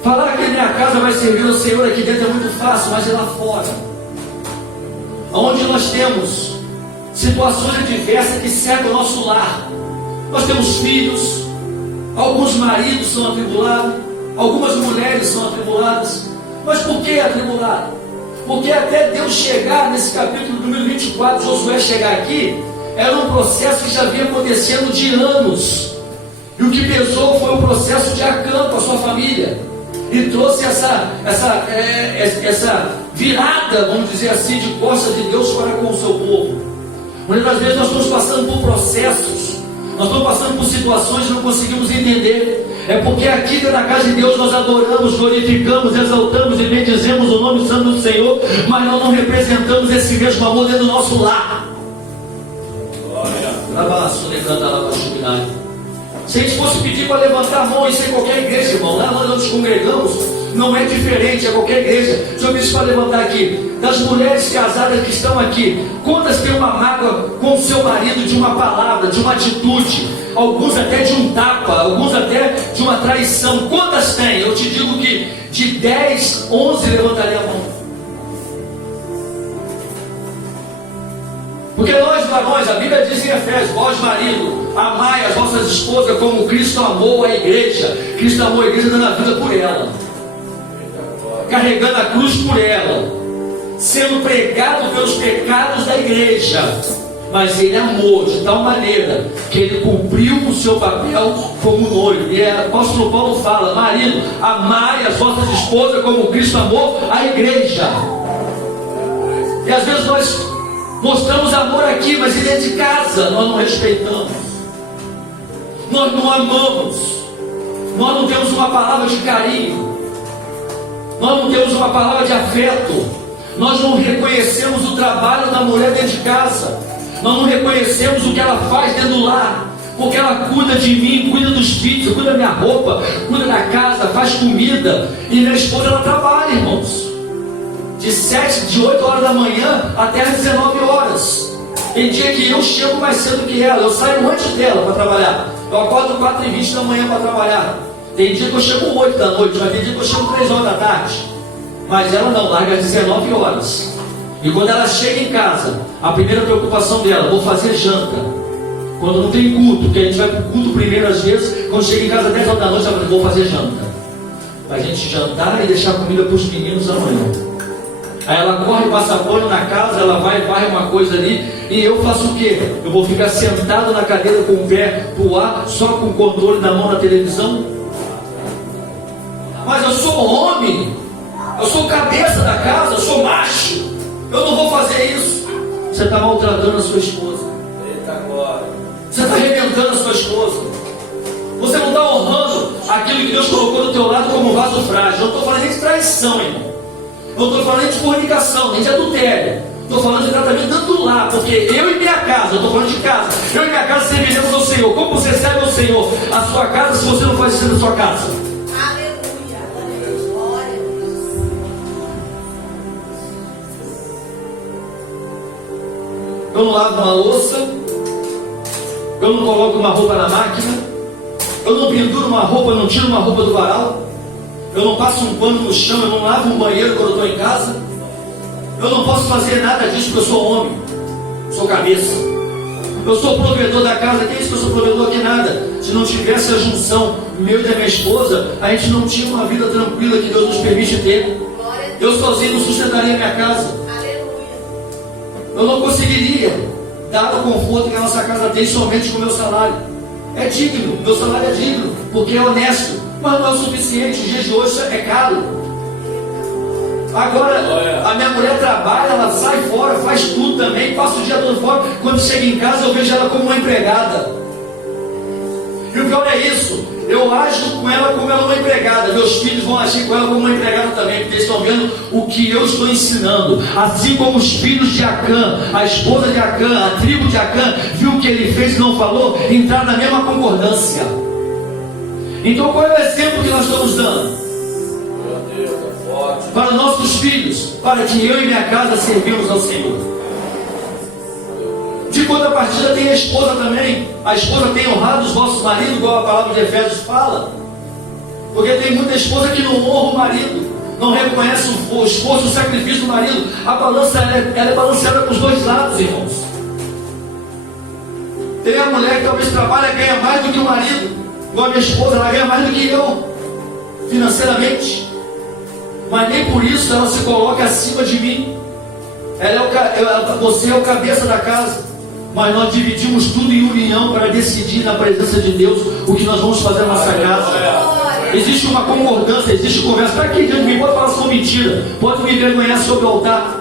Falar que minha casa vai servir ao Senhor aqui dentro é muito fácil, mas é lá fora, onde nós temos situações adversas que cercam o nosso lar. Nós temos filhos, alguns maridos são atribulados, algumas mulheres são atribuladas, Mas por que atribulado? Porque até Deus chegar nesse capítulo número 24, Josué chegar aqui, era um processo que já vinha acontecendo de anos. E o que pesou foi o processo de Acã com a sua família. E trouxe essa virada, vamos dizer assim, de costas de Deus para com o seu povo. Muitas vezes nós estamos passando por processos, nós estamos passando por situações que não conseguimos entender. É porque aqui na casa de Deus nós adoramos, glorificamos, exaltamos e bendizemos o nome santo do Senhor, mas nós não representamos esse mesmo amor dentro do nosso lar. Se a gente fosse pedir para levantar a mão, isso é qualquer igreja, irmão, lá nós nos congregamos, não é diferente, é qualquer igreja. Se eu pedir para levantar aqui, das mulheres casadas que estão aqui, quantas têm uma mágoa com o seu marido de uma palavra, de uma atitude, alguns até de um tapa, alguns até de uma traição? Quantas tem? Eu te digo que de 10, 11 levantaria a mão. Porque nós varões, a Bíblia diz em Efésios: vós marido, amai as vossas esposas como Cristo amou a igreja. Cristo amou a igreja dando a vida por ela, carregando a cruz por ela, sendo pregado pelos pecados da igreja. Mas ele amou de tal maneira que ele cumpriu o seu papel como noivo. E o apóstolo Paulo fala: marido, amai as vossas esposas como Cristo amou a igreja. E às vezes nós mostramos amor aqui, mas dentro de casa nós não respeitamos, nós não amamos, nós não temos uma palavra de carinho, nós não temos uma palavra de afeto, nós não reconhecemos o trabalho da mulher dentro de casa, nós não reconhecemos o que ela faz dentro do lar, porque ela cuida de mim, cuida dos filhos, cuida da minha roupa, cuida da casa, faz comida. E minha esposa, ela trabalha, irmãos, de 8 horas da manhã até às 19 horas. Tem dia que eu chego mais cedo que ela, eu saio antes dela para trabalhar. Eu acordo 4h20 da manhã para trabalhar. Tem dia que eu chego 8 da noite, mas tem dia que eu chego 3 horas da tarde. Mas ela não, larga às 19 horas. E quando ela chega em casa, a primeira preocupação dela: vou fazer janta. Quando não tem culto, porque a gente vai para o culto primeiro às vezes, quando chega em casa 10 horas da noite, ela fala: vou fazer janta, para a gente jantar e deixar comida para os meninos amanhã. Aí ela corre, passa pano na casa, ela vai, varre uma coisa ali, e eu faço o quê? Eu vou ficar sentado na cadeira com o pé pro ar, só com o controle da mão na televisão? Mas eu sou homem, eu sou cabeça da casa, eu sou macho, eu não vou fazer isso. Você está maltratando a sua esposa, você está arrebentando a sua esposa, você não está honrando aquilo que Deus colocou do teu lado como vaso frágil. Eu não estou falando nem de traição, irmão, não estou falando de fornicação, nem de adultério. Estou falando de tratamento dentro do lar, porque eu e minha casa, eu estou falando de casa, eu e minha casa serviremos ao Senhor. Como você serve ao Senhor a sua casa se você não faz isso na sua casa? Aleluia, glória a Deus. Eu não lavo uma louça, eu não coloco uma roupa na máquina, eu não penduro uma roupa, eu não tiro uma roupa do varal, eu não passo um pano no chão, eu não lavo um banheiro quando eu estou em casa. Eu não posso fazer nada disso porque eu sou homem, sou cabeça. Eu sou provedor da casa. Quem disse que eu sou provedor aqui? Nada. Se não tivesse a junção meu e da minha esposa, a gente não tinha uma vida tranquila que Deus nos permite ter. Eu sozinho não sustentaria a minha casa. Eu não conseguiria dar o conforto que a nossa casa tem somente com o meu salário. É digno, meu salário é digno, porque é honesto, mas não é o suficiente. Os dias de hoje é caro. Agora, a minha mulher trabalha, ela sai fora, faz tudo também, passa o dia todo fora. Quando chega em casa, eu vejo ela como uma empregada. E o pior é isso, eu ajo com ela como ela é uma empregada. Meus filhos vão agir com ela como uma empregada também, porque eles estão vendo o que eu estou ensinando. Assim como os filhos de Acã, a esposa de Acã, a tribo de Acã, viu o que ele fez e não falou, entraram na mesma concordância. Então qual é o exemplo que nós estamos dando? Para nossos filhos, para que eu e minha casa servimos ao Senhor. De contrapartida tem a esposa também. A esposa tem honrado os vossos maridos, igual a palavra de Efésios fala. Porque tem muita esposa que não honra o marido, não reconhece o esforço, o sacrifício do marido. A balança ela é balanceada com os dois lados, irmãos. Tem a mulher que talvez trabalha e ganha mais do que o marido, igual a minha esposa, ela ganha mais do que eu, financeiramente. mas nem por isso ela se coloca acima de mim. Você é o cabeça da casa, mas nós dividimos tudo em união para decidir na presença de Deus o que nós vamos fazer na nossa casa. Existe uma concordância, existe conversa. Para aqui, Deus me pode falar só mentira, pode me envergonhar sobre o altar.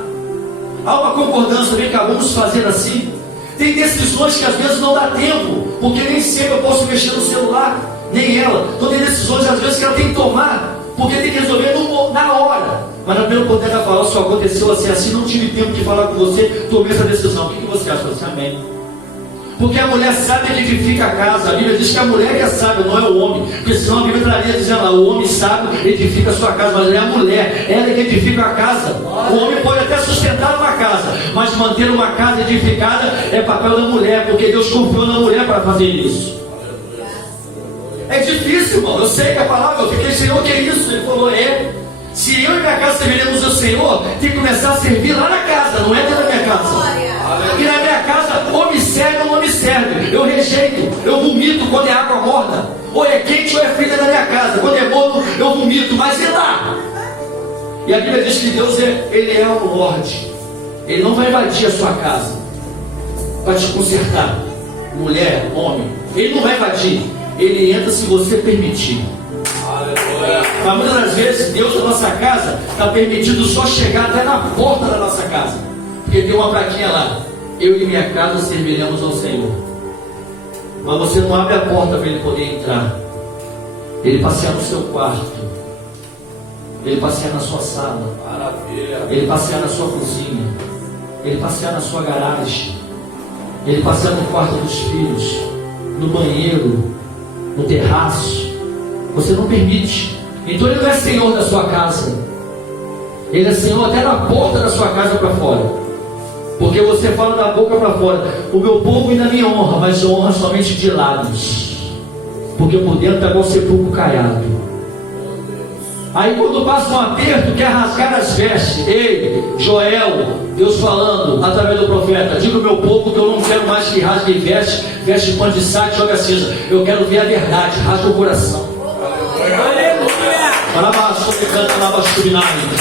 Há uma concordância, vem cá, vamos fazer assim. Tem decisões que às vezes não dá tempo, porque nem sempre eu posso mexer no celular, nem ela. Então tem decisões às vezes que ela tem que tomar, porque tem que resolver na hora. Mas na primeira oportunidade ela fala, só aconteceu assim, não tive tempo de falar com você, tomei essa decisão. O que você acha? Você, amém. Porque a mulher sábia edifica a casa. A Bíblia diz que a mulher que é sábia, não é o homem. Porque senão a Bíblia estaria dizendo lá, o homem sábio edifica a sua casa, mas é a mulher, ela que edifica a casa. O homem pode até sustentar uma casa, mas manter uma casa edificada é papel da mulher, porque Deus confiou na mulher para fazer isso. É difícil, irmão. Eu sei que a palavra, eu fiquei, Senhor, que é isso? Ele falou, se eu e minha casa serviremos ao Senhor, tem que começar a servir lá na casa, não é dentro da minha casa. Porque na minha casa, ou me serve ou não me serve. Eu rejeito, eu vomito quando é água morna. Ou é quente ou é fria na minha casa. Quando é morno, eu vomito, mas e lá? E a Bíblia diz que Deus Ele é o Lorde. Ele não vai invadir a sua casa para te consertar. Mulher, homem, Ele não vai invadir. Ele entra se você permitir. Mas muitas das vezes Deus na nossa casa está permitindo só chegar até na porta da nossa casa, porque tem uma plaquinha lá, eu e minha casa serviremos ao Senhor. Mas você não abre a porta para Ele poder entrar. Ele passear no seu quarto, Ele passear na sua sala, Ele passear na sua cozinha, Ele passear na sua garagem, Ele passear no quarto dos filhos, no banheiro, no terraço. Você não permite. Então Ele não é Senhor da sua casa, Ele é Senhor até na porta da sua casa para fora. Porque você fala da boca para fora, o meu povo ainda me honra, mas honra somente de lábios, porque por dentro está igual sepulcro caiado. Aí quando passa um aperto, quer rasgar as vestes. Ei, Joel, Deus falando através do profeta, diga ao meu povo que eu não quero mais que rasgue veste de pano de saco e joga a cinza. Eu quero ver a verdade, rasga o coração.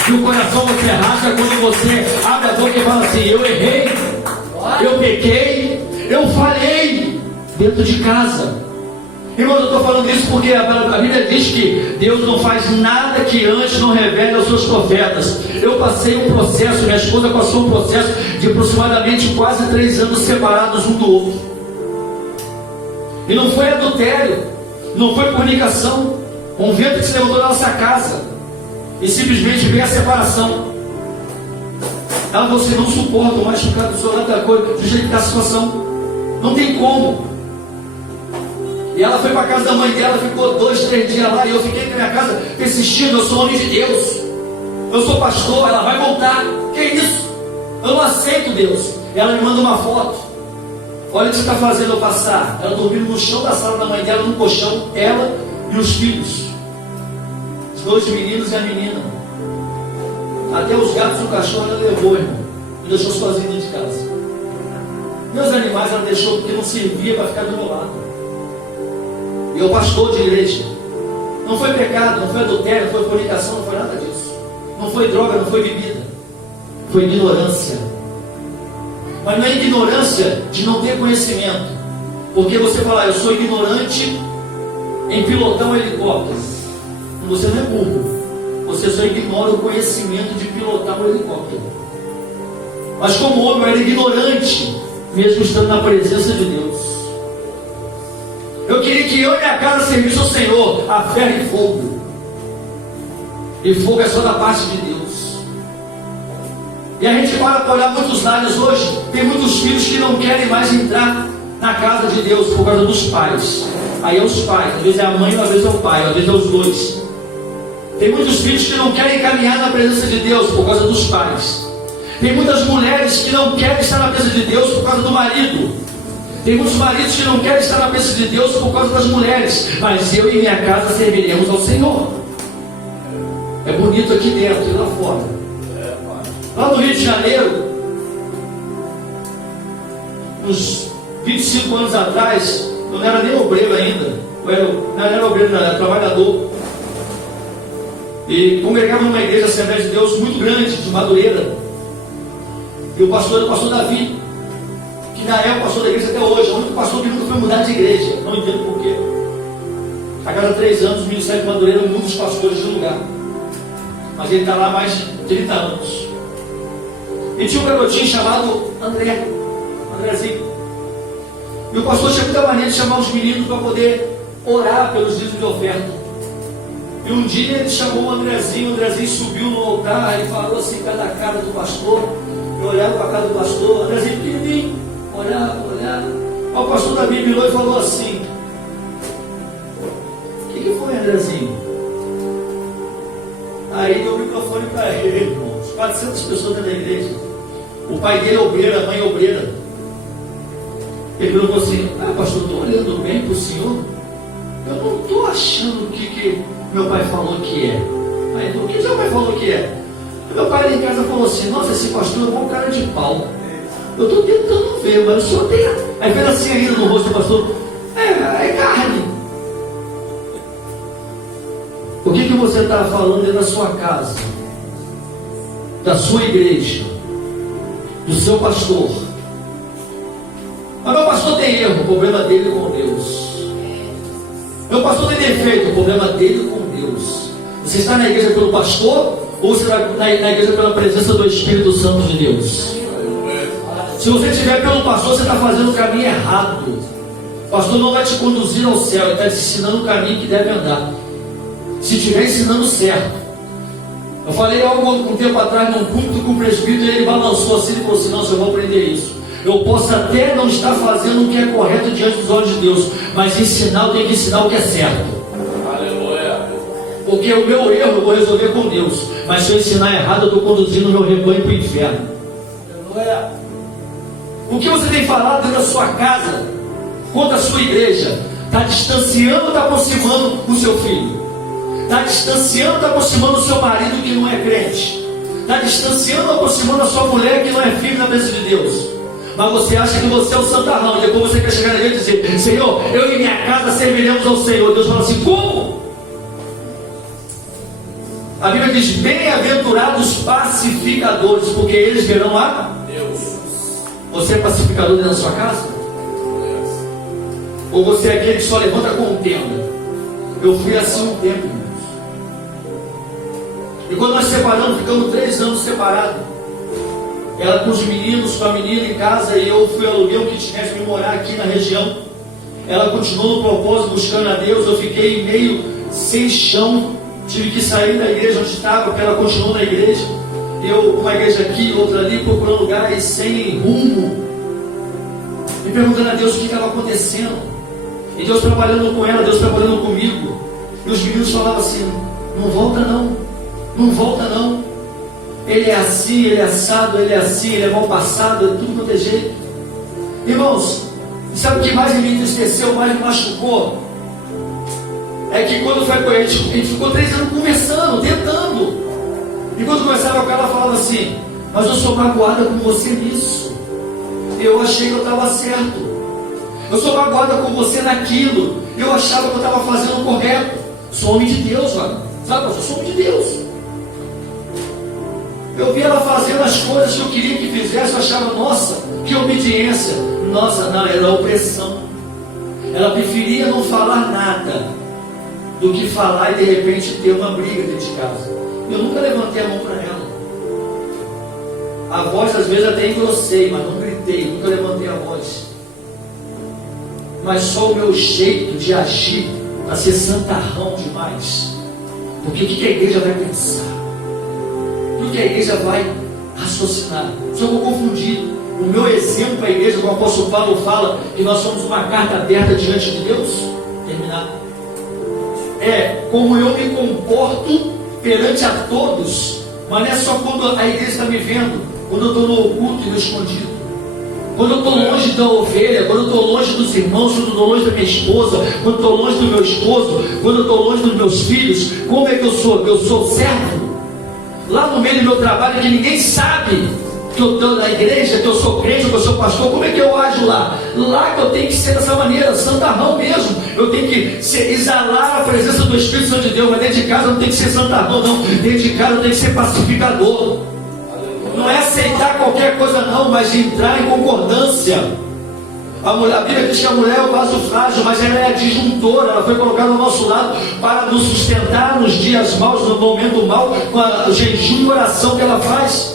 E o coração você rasga quando você abre a boca e fala assim, eu errei, eu pequei, eu falhei dentro de casa. Irmão, eu estou falando isso porque a Bíblia diz que Deus não faz nada que antes não revele aos seus profetas. Eu passei um processo, minha esposa passou um processo de aproximadamente quase 3 anos separados um do outro. E não foi adultério, não foi fornicação, um vento que se levantou na nossa casa e simplesmente veio a separação. Ela falou assim, não suporto mais ficar do seu lado da coisa, do jeito que está a situação, não tem como. E ela foi para a casa da mãe dela, ficou 2, 3 dias lá, e eu fiquei na minha casa persistindo, eu sou homem de Deus, eu sou pastor, ela vai voltar. Que isso? Eu não aceito Deus. Ela me manda uma foto, olha o que você está fazendo eu passar. Ela dormindo no chão da sala da mãe dela, no colchão, ela e os filhos, os 2 meninos e a menina. Até os gatos e o cachorro ela levou, irmão, e deixou sozinho dentro de casa. Meus animais ela deixou porque não servia para ficar do meu lado. E eu pastor de igreja. Não foi pecado, não foi adultério, não foi fornicação, não foi nada disso. Não foi droga, não foi bebida. Foi ignorância. Mas não é ignorância de não ter conhecimento. Porque você fala, eu sou ignorante em pilotar um helicóptero. Você não é burro. Você só ignora o conhecimento de pilotar um helicóptero. Mas como homem eu era ignorante, mesmo estando na presença de Deus. Eu queria que eu e minha casa servisse ao Senhor a ferro e fogo. E fogo é só da parte de Deus. E a gente para olhar muitos lares hoje. Tem muitos filhos que não querem mais entrar na casa de Deus por causa dos pais. Aí é os pais, às vezes é a mãe, às vezes é o pai, às vezes é os dois. Tem muitos filhos que não querem caminhar na presença de Deus por causa dos pais. Tem muitas mulheres que não querem estar na presença de Deus por causa do marido. Tem muitos maridos que não querem estar na presença de Deus por causa das mulheres. Mas eu e minha casa serviremos ao Senhor. É bonito aqui dentro e lá fora. Lá no Rio de Janeiro, uns 25 anos atrás, eu não era nem obreiro ainda. Não era obreiro, não era trabalhador. E congregava numa igreja Assembleia de Deus muito grande, de Madureira. E o pastor era o pastor Davi, que ainda é o pastor da igreja até hoje. É o único pastor que nunca foi mudar de igreja. Não entendo porquê. A cada 3 anos o Ministério de Madureira muda os pastores de lugar. Mas ele está lá há mais de 30 anos. E tinha um garotinho chamado Andrezinho. E o pastor tinha muita mania de chamar os meninos para poder orar pelos dízimos de oferta. E um dia ele chamou o Andrezinho subiu no altar e falou assim, perto da cara do pastor. Eu olhava para a cara do pastor, Andrezinho pequenininho, olhava. Aí o pastor Davi virou e falou assim: o que foi, Andrezinho? Aí deu o microfone para ele, irmãos. 400 pessoas dentro da igreja. O pai dele é obreiro, a mãe é obreira. Ele virou e falou assim: pastor, estou olhando bem para o senhor. Eu não estou achando o que meu pai falou que é. Aí ele falou: o que seu pai falou que é? Meu pai lá em casa falou assim: nossa, esse pastor é um bom cara de pau. Eu estou tentando ver, mas o senhor tem. Aí fez assim ainda no rosto do pastor: é carne. O que você está falando da sua casa, da sua igreja, do seu pastor? Mas meu pastor tem erro, o problema dele com Deus. Meu pastor tem defeito, o problema dele com Deus. Você está na igreja pelo pastor ou você está na igreja pela presença do Espírito Santo de Deus? Se você estiver pelo pastor, você está fazendo o caminho errado. O pastor não vai te conduzir ao céu, ele está te ensinando o caminho que deve andar. Se estiver ensinando certo. Eu falei algo um tempo atrás num culto com o presbítero e ele balançou assim e falou assim: não, eu vou aprender isso. Eu posso até não estar fazendo o que é correto diante dos olhos de Deus, mas ensinar, eu tenho que ensinar o que é certo. Aleluia. Porque o meu erro eu vou resolver com Deus, mas se eu ensinar errado, eu estou conduzindo o meu rebanho para o inferno. Aleluia. O que você tem falado dentro da sua casa, contra a sua igreja, está distanciando ou está aproximando o seu filho? Está distanciando ou está aproximando o seu marido que não é crente? Está distanciando ou aproximando a sua mulher que não é filho da bênção de Deus? Mas você acha que você é o santarrão, e depois você quer chegar na igreja e dizer: Senhor, eu e minha casa serviremos ao Senhor. Deus fala assim: como? A Bíblia diz: bem-aventurados pacificadores, porque eles verão a Deus. Você é pacificador dentro da sua casa? Ou você é aquele que só levanta contenda? Eu fui assim um tempo, irmãos. E quando nós separamos, ficamos 3 anos separados. Ela com os meninos, com a menina em casa, e eu fui aluguel um kitnet para morar aqui na região. Ela continuou no propósito, buscando a Deus. Eu fiquei meio sem chão, tive que sair da igreja onde estava, porque ela continuou na igreja. Eu, uma igreja aqui, outra ali, procurando lugares sem rumo, me perguntando a Deus o que estava acontecendo. E Deus trabalhando com ela, Deus trabalhando comigo. E os meninos falavam assim: não volta não, não volta não. Ele é assim, ele é assado, ele é assim, ele é mal passado, é tudo quanto é jeito. Irmãos, sabe o que mais me entristeceu, mais me machucou? É que quando foi com ele, a gente ficou 3 anos conversando, tentando. E quando conversava com ela, falava assim: mas eu sou magoada com você nisso. Eu achei que eu estava certo. Eu sou magoada com você naquilo. Eu achava que eu estava fazendo o correto. Sou homem de Deus, mano. Sabe, eu sou homem de Deus. Eu vi ela fazendo as coisas que eu queria que fizesse. Eu achava: nossa, que obediência. Nossa, não, era opressão. Ela preferia não falar nada do que falar e de repente ter uma briga dentro de casa. Eu nunca levantei a mão para ela. A voz às vezes até engrossei, mas não gritei, nunca levantei a voz. Mas só o meu jeito de agir para ser santarrão demais. Porque o que a igreja vai pensar? O que a igreja vai raciocinar? Só vou confundir. O meu exemplo para a igreja, como o apóstolo Paulo fala, que nós somos uma carta aberta diante de Deus. Terminar. É como eu me comporto perante a todos. Mas não é só quando a igreja está me vendo, quando eu estou no oculto e no escondido. Quando eu estou longe da ovelha, quando eu estou longe dos irmãos, quando eu estou longe da minha esposa, quando eu estou longe do meu esposo, quando eu estou longe dos meus filhos, como é que eu sou? Eu sou servo. Lá no meio do meu trabalho, que ninguém sabe que eu estou na igreja, que eu sou crente, que eu sou pastor, como é que eu ajo lá? Lá que eu tenho que ser dessa maneira, santarrão mesmo. eu tenho que exalar a presença do Espírito Santo de Deus, mas dentro de casa não tem que ser santador, não. Dentro de casa tem que ser pacificador. Não é aceitar qualquer coisa, não, mas entrar em concordância. A Bíblia diz que a mulher é o vaso frágil, mas ela é a disjuntora, ela foi colocada ao nosso lado para nos sustentar nos dias maus, no momento mau, com o jejum e oração que ela faz.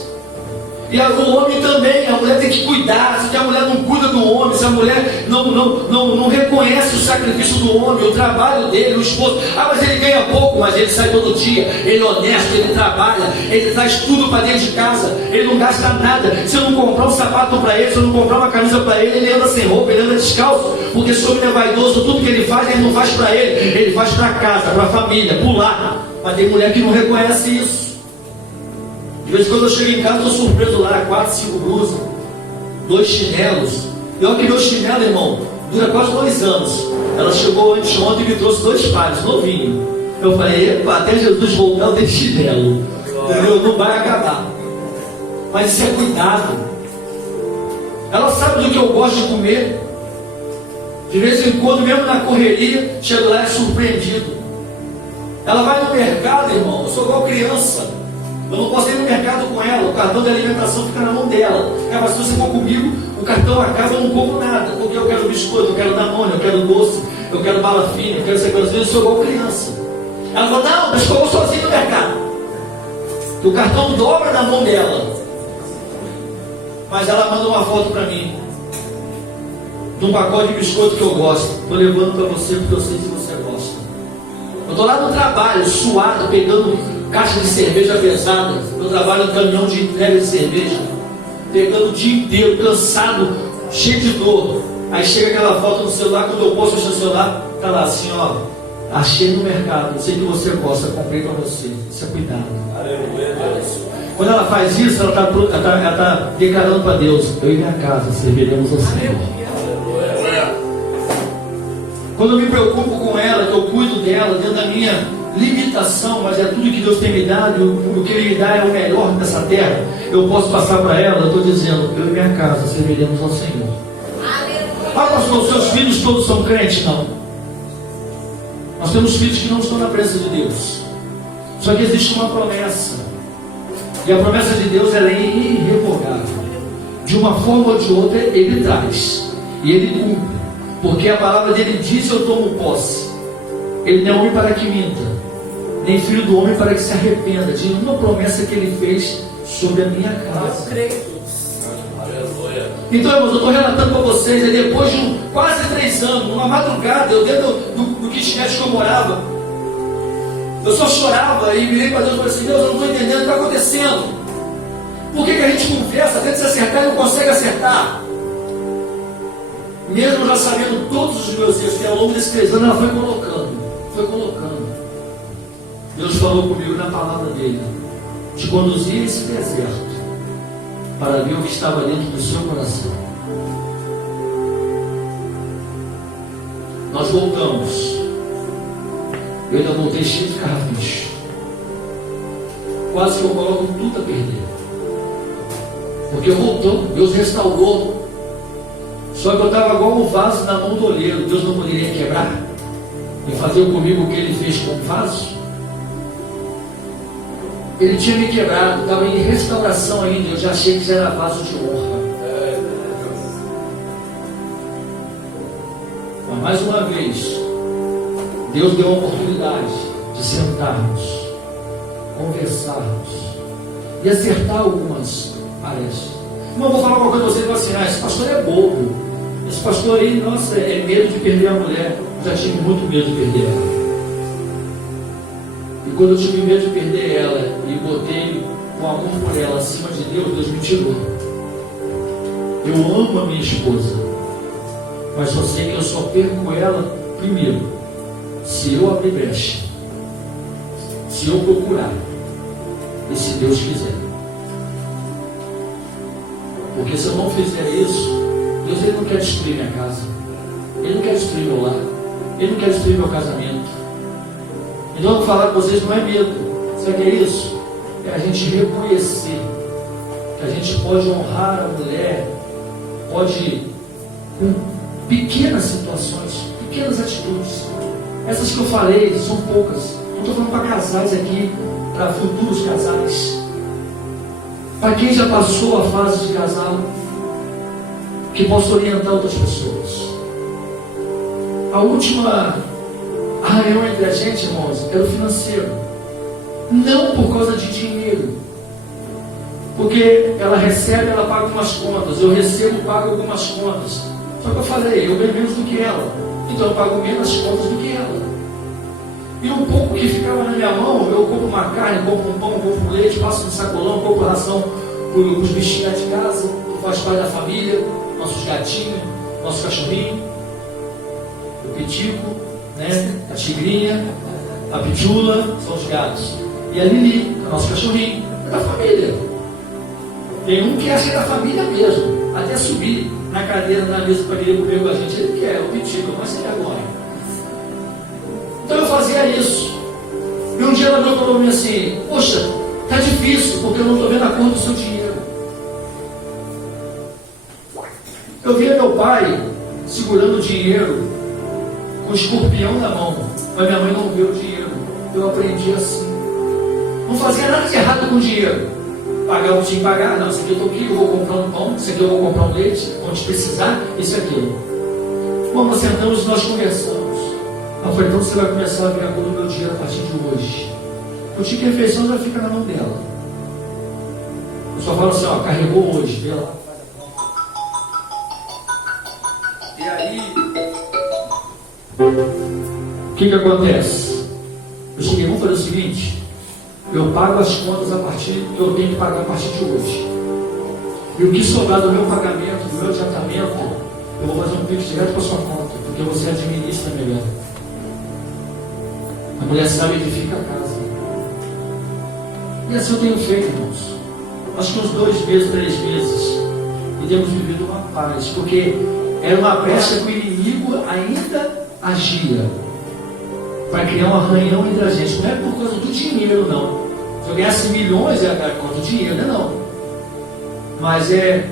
E o homem também, a mulher tem que cuidar. Se a mulher não cuida do homem, se a mulher não reconhece o sacrifício do homem, o trabalho dele, o esposo. Mas ele ganha pouco, mas ele sai todo dia, ele é honesto, ele trabalha, ele traz tudo para dentro de casa, ele não gasta nada. Se eu não comprar um sapato para ele, se eu não comprar uma camisa para ele, ele anda sem roupa, ele anda descalço, porque se o homem é vaidoso, tudo que ele não faz para ele faz para casa, para a família, pular. Mas tem mulher que não reconhece isso. De vez em quando eu chego em casa, estou surpreso lá, 4, 5 blusas, 2 chinelos. E olha que meu chinelo, irmão, dura quase 2 anos. Ela chegou anteontem e me trouxe 2 pares, novinho. Eu falei, epa, até Jesus voltar eu tenho chinelo. Não vai acabar. Mas isso é cuidado. Ela sabe do que eu gosto de comer. De vez em quando, mesmo na correria, chego lá e é surpreendido. Ela vai no mercado, irmão, eu sou igual criança. Eu não posso ir no mercado com ela, o cartão de alimentação fica na mão dela. Mas se você for comigo, o cartão acaba, eu não compro nada. Porque eu quero biscoito, eu quero danone, eu quero doce, eu quero bala fina, eu quero essa coisa. Eu sou igual criança. Ela falou, não, mas eu vou sozinho no mercado. O cartão dobra na mão dela. Mas ela manda uma foto para mim de um pacote de biscoito que eu gosto. Estou levando para você porque eu sei que você gosta. Eu estou lá no trabalho, suado, pegando caixa de cerveja pesada. Eu trabalho no caminhão de entrega de cerveja, pegando o dia inteiro, cansado, cheio de dor. Aí chega aquela foto no celular, quando eu posto o celular, tá lá assim, ó, achei no mercado, eu sei que você gosta, comprei para você. Isso é cuidado. Quando ela faz isso, ela está declarando para Deus, eu e minha casa serviremos ao Senhor. Quando eu me preocupo com ela, que eu cuido dela dentro da minha limitação, mas é tudo que Deus tem me dado, o que Ele me dá é o melhor dessa terra, eu posso passar para ela, eu estou dizendo, eu e minha casa serviremos ao Senhor. Pastor, seus filhos todos são crentes? Não. Nós temos filhos que não estão na presença de Deus. Só que existe uma promessa, e a promessa de Deus ela é irrevogável. De uma forma ou de outra Ele traz, e Ele cumpre, porque a palavra dele diz, eu tomo posse. Ele não é homem para que minta, nem filho do homem para que se arrependa de uma promessa que Ele fez sobre a minha casa. Então, irmãos, eu estou relatando para vocês, é depois de quase 3 anos, numa madrugada, eu dentro do kitnet que eu morava, eu só chorava e virei para Deus e falei assim, Deus, eu não estou entendendo o que está acontecendo. Por que a gente conversa, tenta se acertar e não consegue acertar? Mesmo já sabendo todos os meus erros, que ao longo desses 3 anos ela foi colocando. Deus falou comigo na palavra dele, te conduzir esse deserto, para ver o que estava dentro do seu coração. Nós voltamos. Eu ainda voltei cheio de carrapicho. Quase que eu coloco tudo a perder. Porque voltou, Deus restaurou. Só que eu estava igual um vaso na mão do oleiro. Deus não poderia quebrar e fazer comigo o que Ele fez com o vaso. Ele tinha me quebrado, estava em restauração ainda. Eu já achei que já era vaso de honra. Mas mais uma vez, Deus deu a oportunidade de sentarmos, conversarmos e acertar algumas arestas. Não vou falar uma coisa para vocês, assim, esse pastor é bobo. Esse pastor aí, nossa, é medo de perder a mulher. Eu já tive muito medo de perder ela. E quando eu tive medo de perder ela e botei o amor por ela acima de Deus, Deus me tirou. Eu amo a minha esposa, mas só sei que eu só perco ela primeiro se eu abrir brecha, se eu procurar e se Deus quiser. Porque se eu não fizer isso, Deus ele não quer destruir minha casa, Ele não quer destruir meu lar, Ele não quer destruir meu casamento. Então eu vou falar com vocês, não é medo. Sabe o que é isso? É a gente reconhecer que a gente pode honrar a mulher, pode, com pequenas situações, pequenas atitudes. Essas que eu falei são poucas. Não estou falando para casais aqui, para futuros casais. Para quem já passou a fase de casal, que possa orientar outras pessoas. A última arranhão entre a gente, irmãos, era o financeiro. Não por causa de dinheiro. Porque ela recebe, ela paga algumas contas. Eu recebo, pago algumas contas. Só que eu falei, eu ganho menos do que ela. Então eu pago menos contas do que ela. E o pouco que ficava na minha mão, eu compro uma carne, compro um pão, compro um leite, passo no sacolão, compro ração para os bichinhos de casa, que faz parte da família, nossos gatinhos, nosso cachorrinho, o pitico, né? A tigrinha, a pitula, são os gatos. E a Lili, o nosso cachorrinho, é da família. Tem um que acha que é da família mesmo, até subir na cadeira, na mesa para querer comer com a gente, ele quer, o pitico, mas sem vergonha. Então eu fazia isso. E um dia ela falou para mim assim: poxa, tá difícil, porque eu não estou vendo a cor do seu dinheiro. Eu via meu pai segurando o dinheiro com o escorpião na mão, mas minha mãe não viu o dinheiro. Eu aprendi assim. Não fazia nada de errado com o dinheiro. Pagar o que tinha que pagar, não, isso aqui eu estou aqui, eu vou comprar um pão, isso aqui eu vou comprar um leite, onde precisar, isso e aquilo. Bom, nós sentamos e nós conversamos. Ela falou: então você vai começar a ver a cor do meu dinheiro a partir de hoje. O ticket de refeição já fica na mão dela. Eu só falo assim: ó, carregou hoje, vê lá. E aí, o que acontece? Eu cheguei, vamos fazer o seguinte: eu pago as contas a partir que eu tenho que pagar a partir de hoje. E o que sobrar do meu pagamento, do meu adiantamento, eu vou fazer um pix direto para sua conta, porque você administra melhor. A mulher sabe edifica a casa. E assim eu tenho feito, irmãos. Acho que uns 2 meses, 3 meses. E temos vivido uma paz. Porque era uma brecha que o inimigo ainda agia para criar um arranhão entre a gente. Não é por causa do dinheiro, não. Se eu ganhasse milhões, é por causa do dinheiro, não é não. Mas é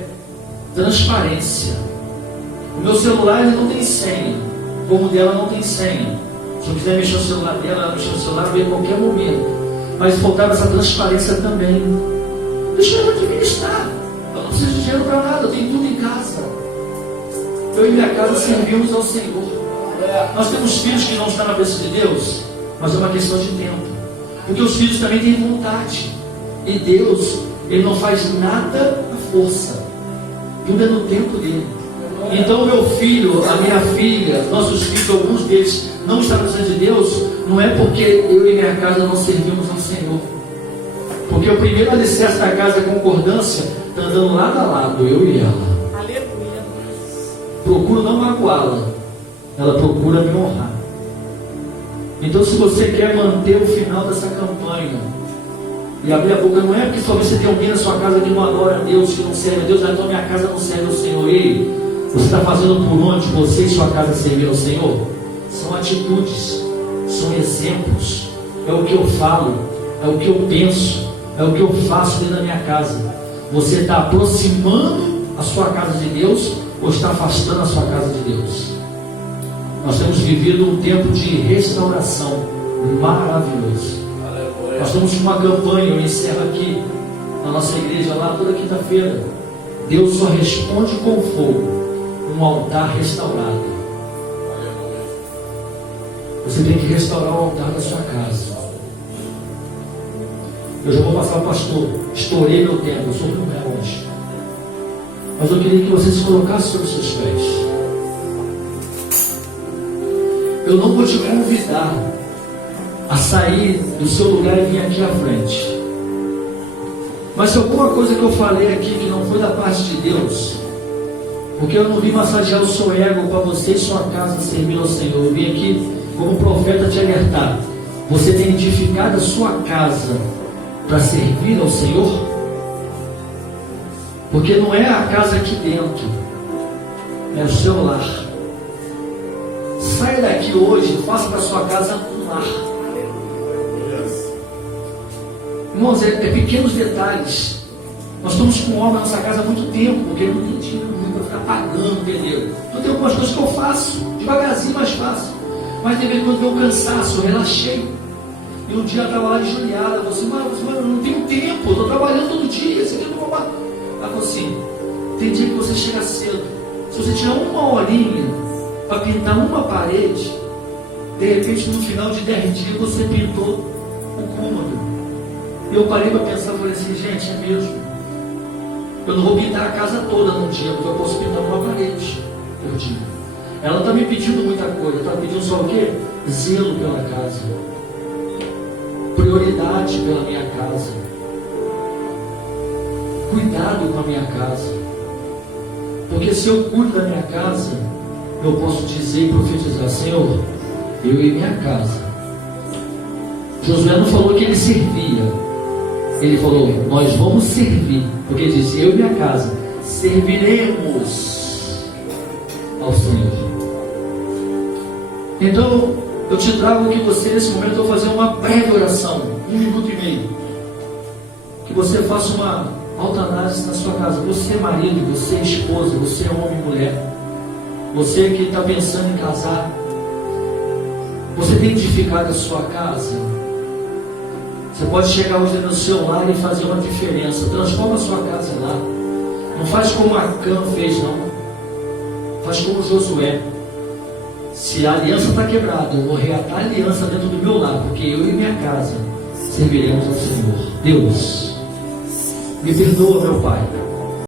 transparência. O meu celular ele não tem senha. Como o dela não tem senha. Se eu quiser mexer no celular dela, ela mexer no celular, vem a qualquer momento. Mas faltava essa transparência também. Deixa ela administrar. Eu não preciso de dinheiro para nada, eu tenho tudo em casa. Eu e minha casa servimos ao Senhor. Nós temos filhos que não estão na presença de Deus, mas é uma questão de tempo. Porque os filhos também têm vontade. E Deus, Ele não faz nada à força. Tudo é no tempo dele. Então meu filho, a minha filha, nossos filhos, alguns deles não estão na presença de Deus, não é porque eu e minha casa não servimos ao Senhor. Porque o primeiro alicerce da casa é concordância, está andando lado a lado, eu e ela. Aleluia. Procuro não magoá-la, ela procura me honrar. Então se você quer manter o final dessa campanha e abrir a boca, não é porque só você tem alguém na sua casa que não adora a Deus, que não serve a Deus, então minha casa não serve ao Senhor. Ei, você está fazendo por onde você e sua casa servir ao Senhor? São atitudes, são exemplos, é o que eu falo, é o que eu penso, é o que eu faço dentro da minha casa. Você está aproximando a sua casa de Deus ou está afastando a sua casa de Deus? Nós temos vivido um tempo de restauração maravilhoso. Nós estamos com uma campanha, eu encerro aqui na nossa igreja lá toda quinta-feira. Deus só responde com fogo, um altar restaurado. Você tem que restaurar o altar da sua casa. Eu já vou passar ao pastor. Estourei meu tempo, eu sou muito longe. Mas eu queria que você se colocasse sobre os seus pés. Eu não vou te convidar a sair do seu lugar e vir aqui à frente. Mas se alguma coisa que eu falei aqui que não foi da parte de Deus, porque eu não vim massagear o seu ego para você e sua casa servir ao Senhor, eu vim aqui como profeta te alertar. Você tem edificado a sua casa para servir ao Senhor? Porque não é a casa aqui dentro, é o seu lar. Saia daqui hoje, faça para sua casa um lar. Irmãos, é pequenos detalhes. Nós estamos com obra na nossa casa há muito tempo, porque não tem dinheiro para ficar apagando, entendeu? Então tem algumas coisas que eu faço, devagarzinho, mas faço. Mas de vez em quando eu cansaço, eu relaxei. E um dia eu estava lá injuriada, eu falei assim, mas eu não tenho tempo, eu estou trabalhando todo dia, você tem que roubar. Ela falou assim, tem dia que você chega cedo, se você tirar uma horinha para pintar uma parede, de repente no final de 10 dias você pintou o cômodo. E eu parei para pensar, falei assim, gente, é mesmo. Eu não vou pintar a casa toda num dia, porque eu posso pintar uma parede por dia. Ela está me pedindo muita coisa, está pedindo só o quê? Zelo pela casa, prioridade pela minha casa, cuidado com a minha casa. Porque se eu cuido da minha casa, eu posso dizer e profetizar, Senhor, eu e minha casa. Josué não falou que ele servia, ele falou, nós vamos servir, porque ele disse, eu e minha casa serviremos ao Senhor. Então eu te trago que você nesse momento eu vou fazer uma breve oração, 1 minuto e meio, que você faça uma autoanálise na sua casa. Você marido, você esposa, você homem e mulher, você que está pensando em casar, você tem edificado a sua casa? Você pode chegar hoje no seu lar e fazer uma diferença. Transforma a sua casa lá. Não faz como Acã fez, não. Faz como Josué. Se a aliança está quebrada, eu vou reatar a aliança dentro do meu lar, porque eu e minha casa serviremos ao Senhor. Deus, me perdoa, meu Pai,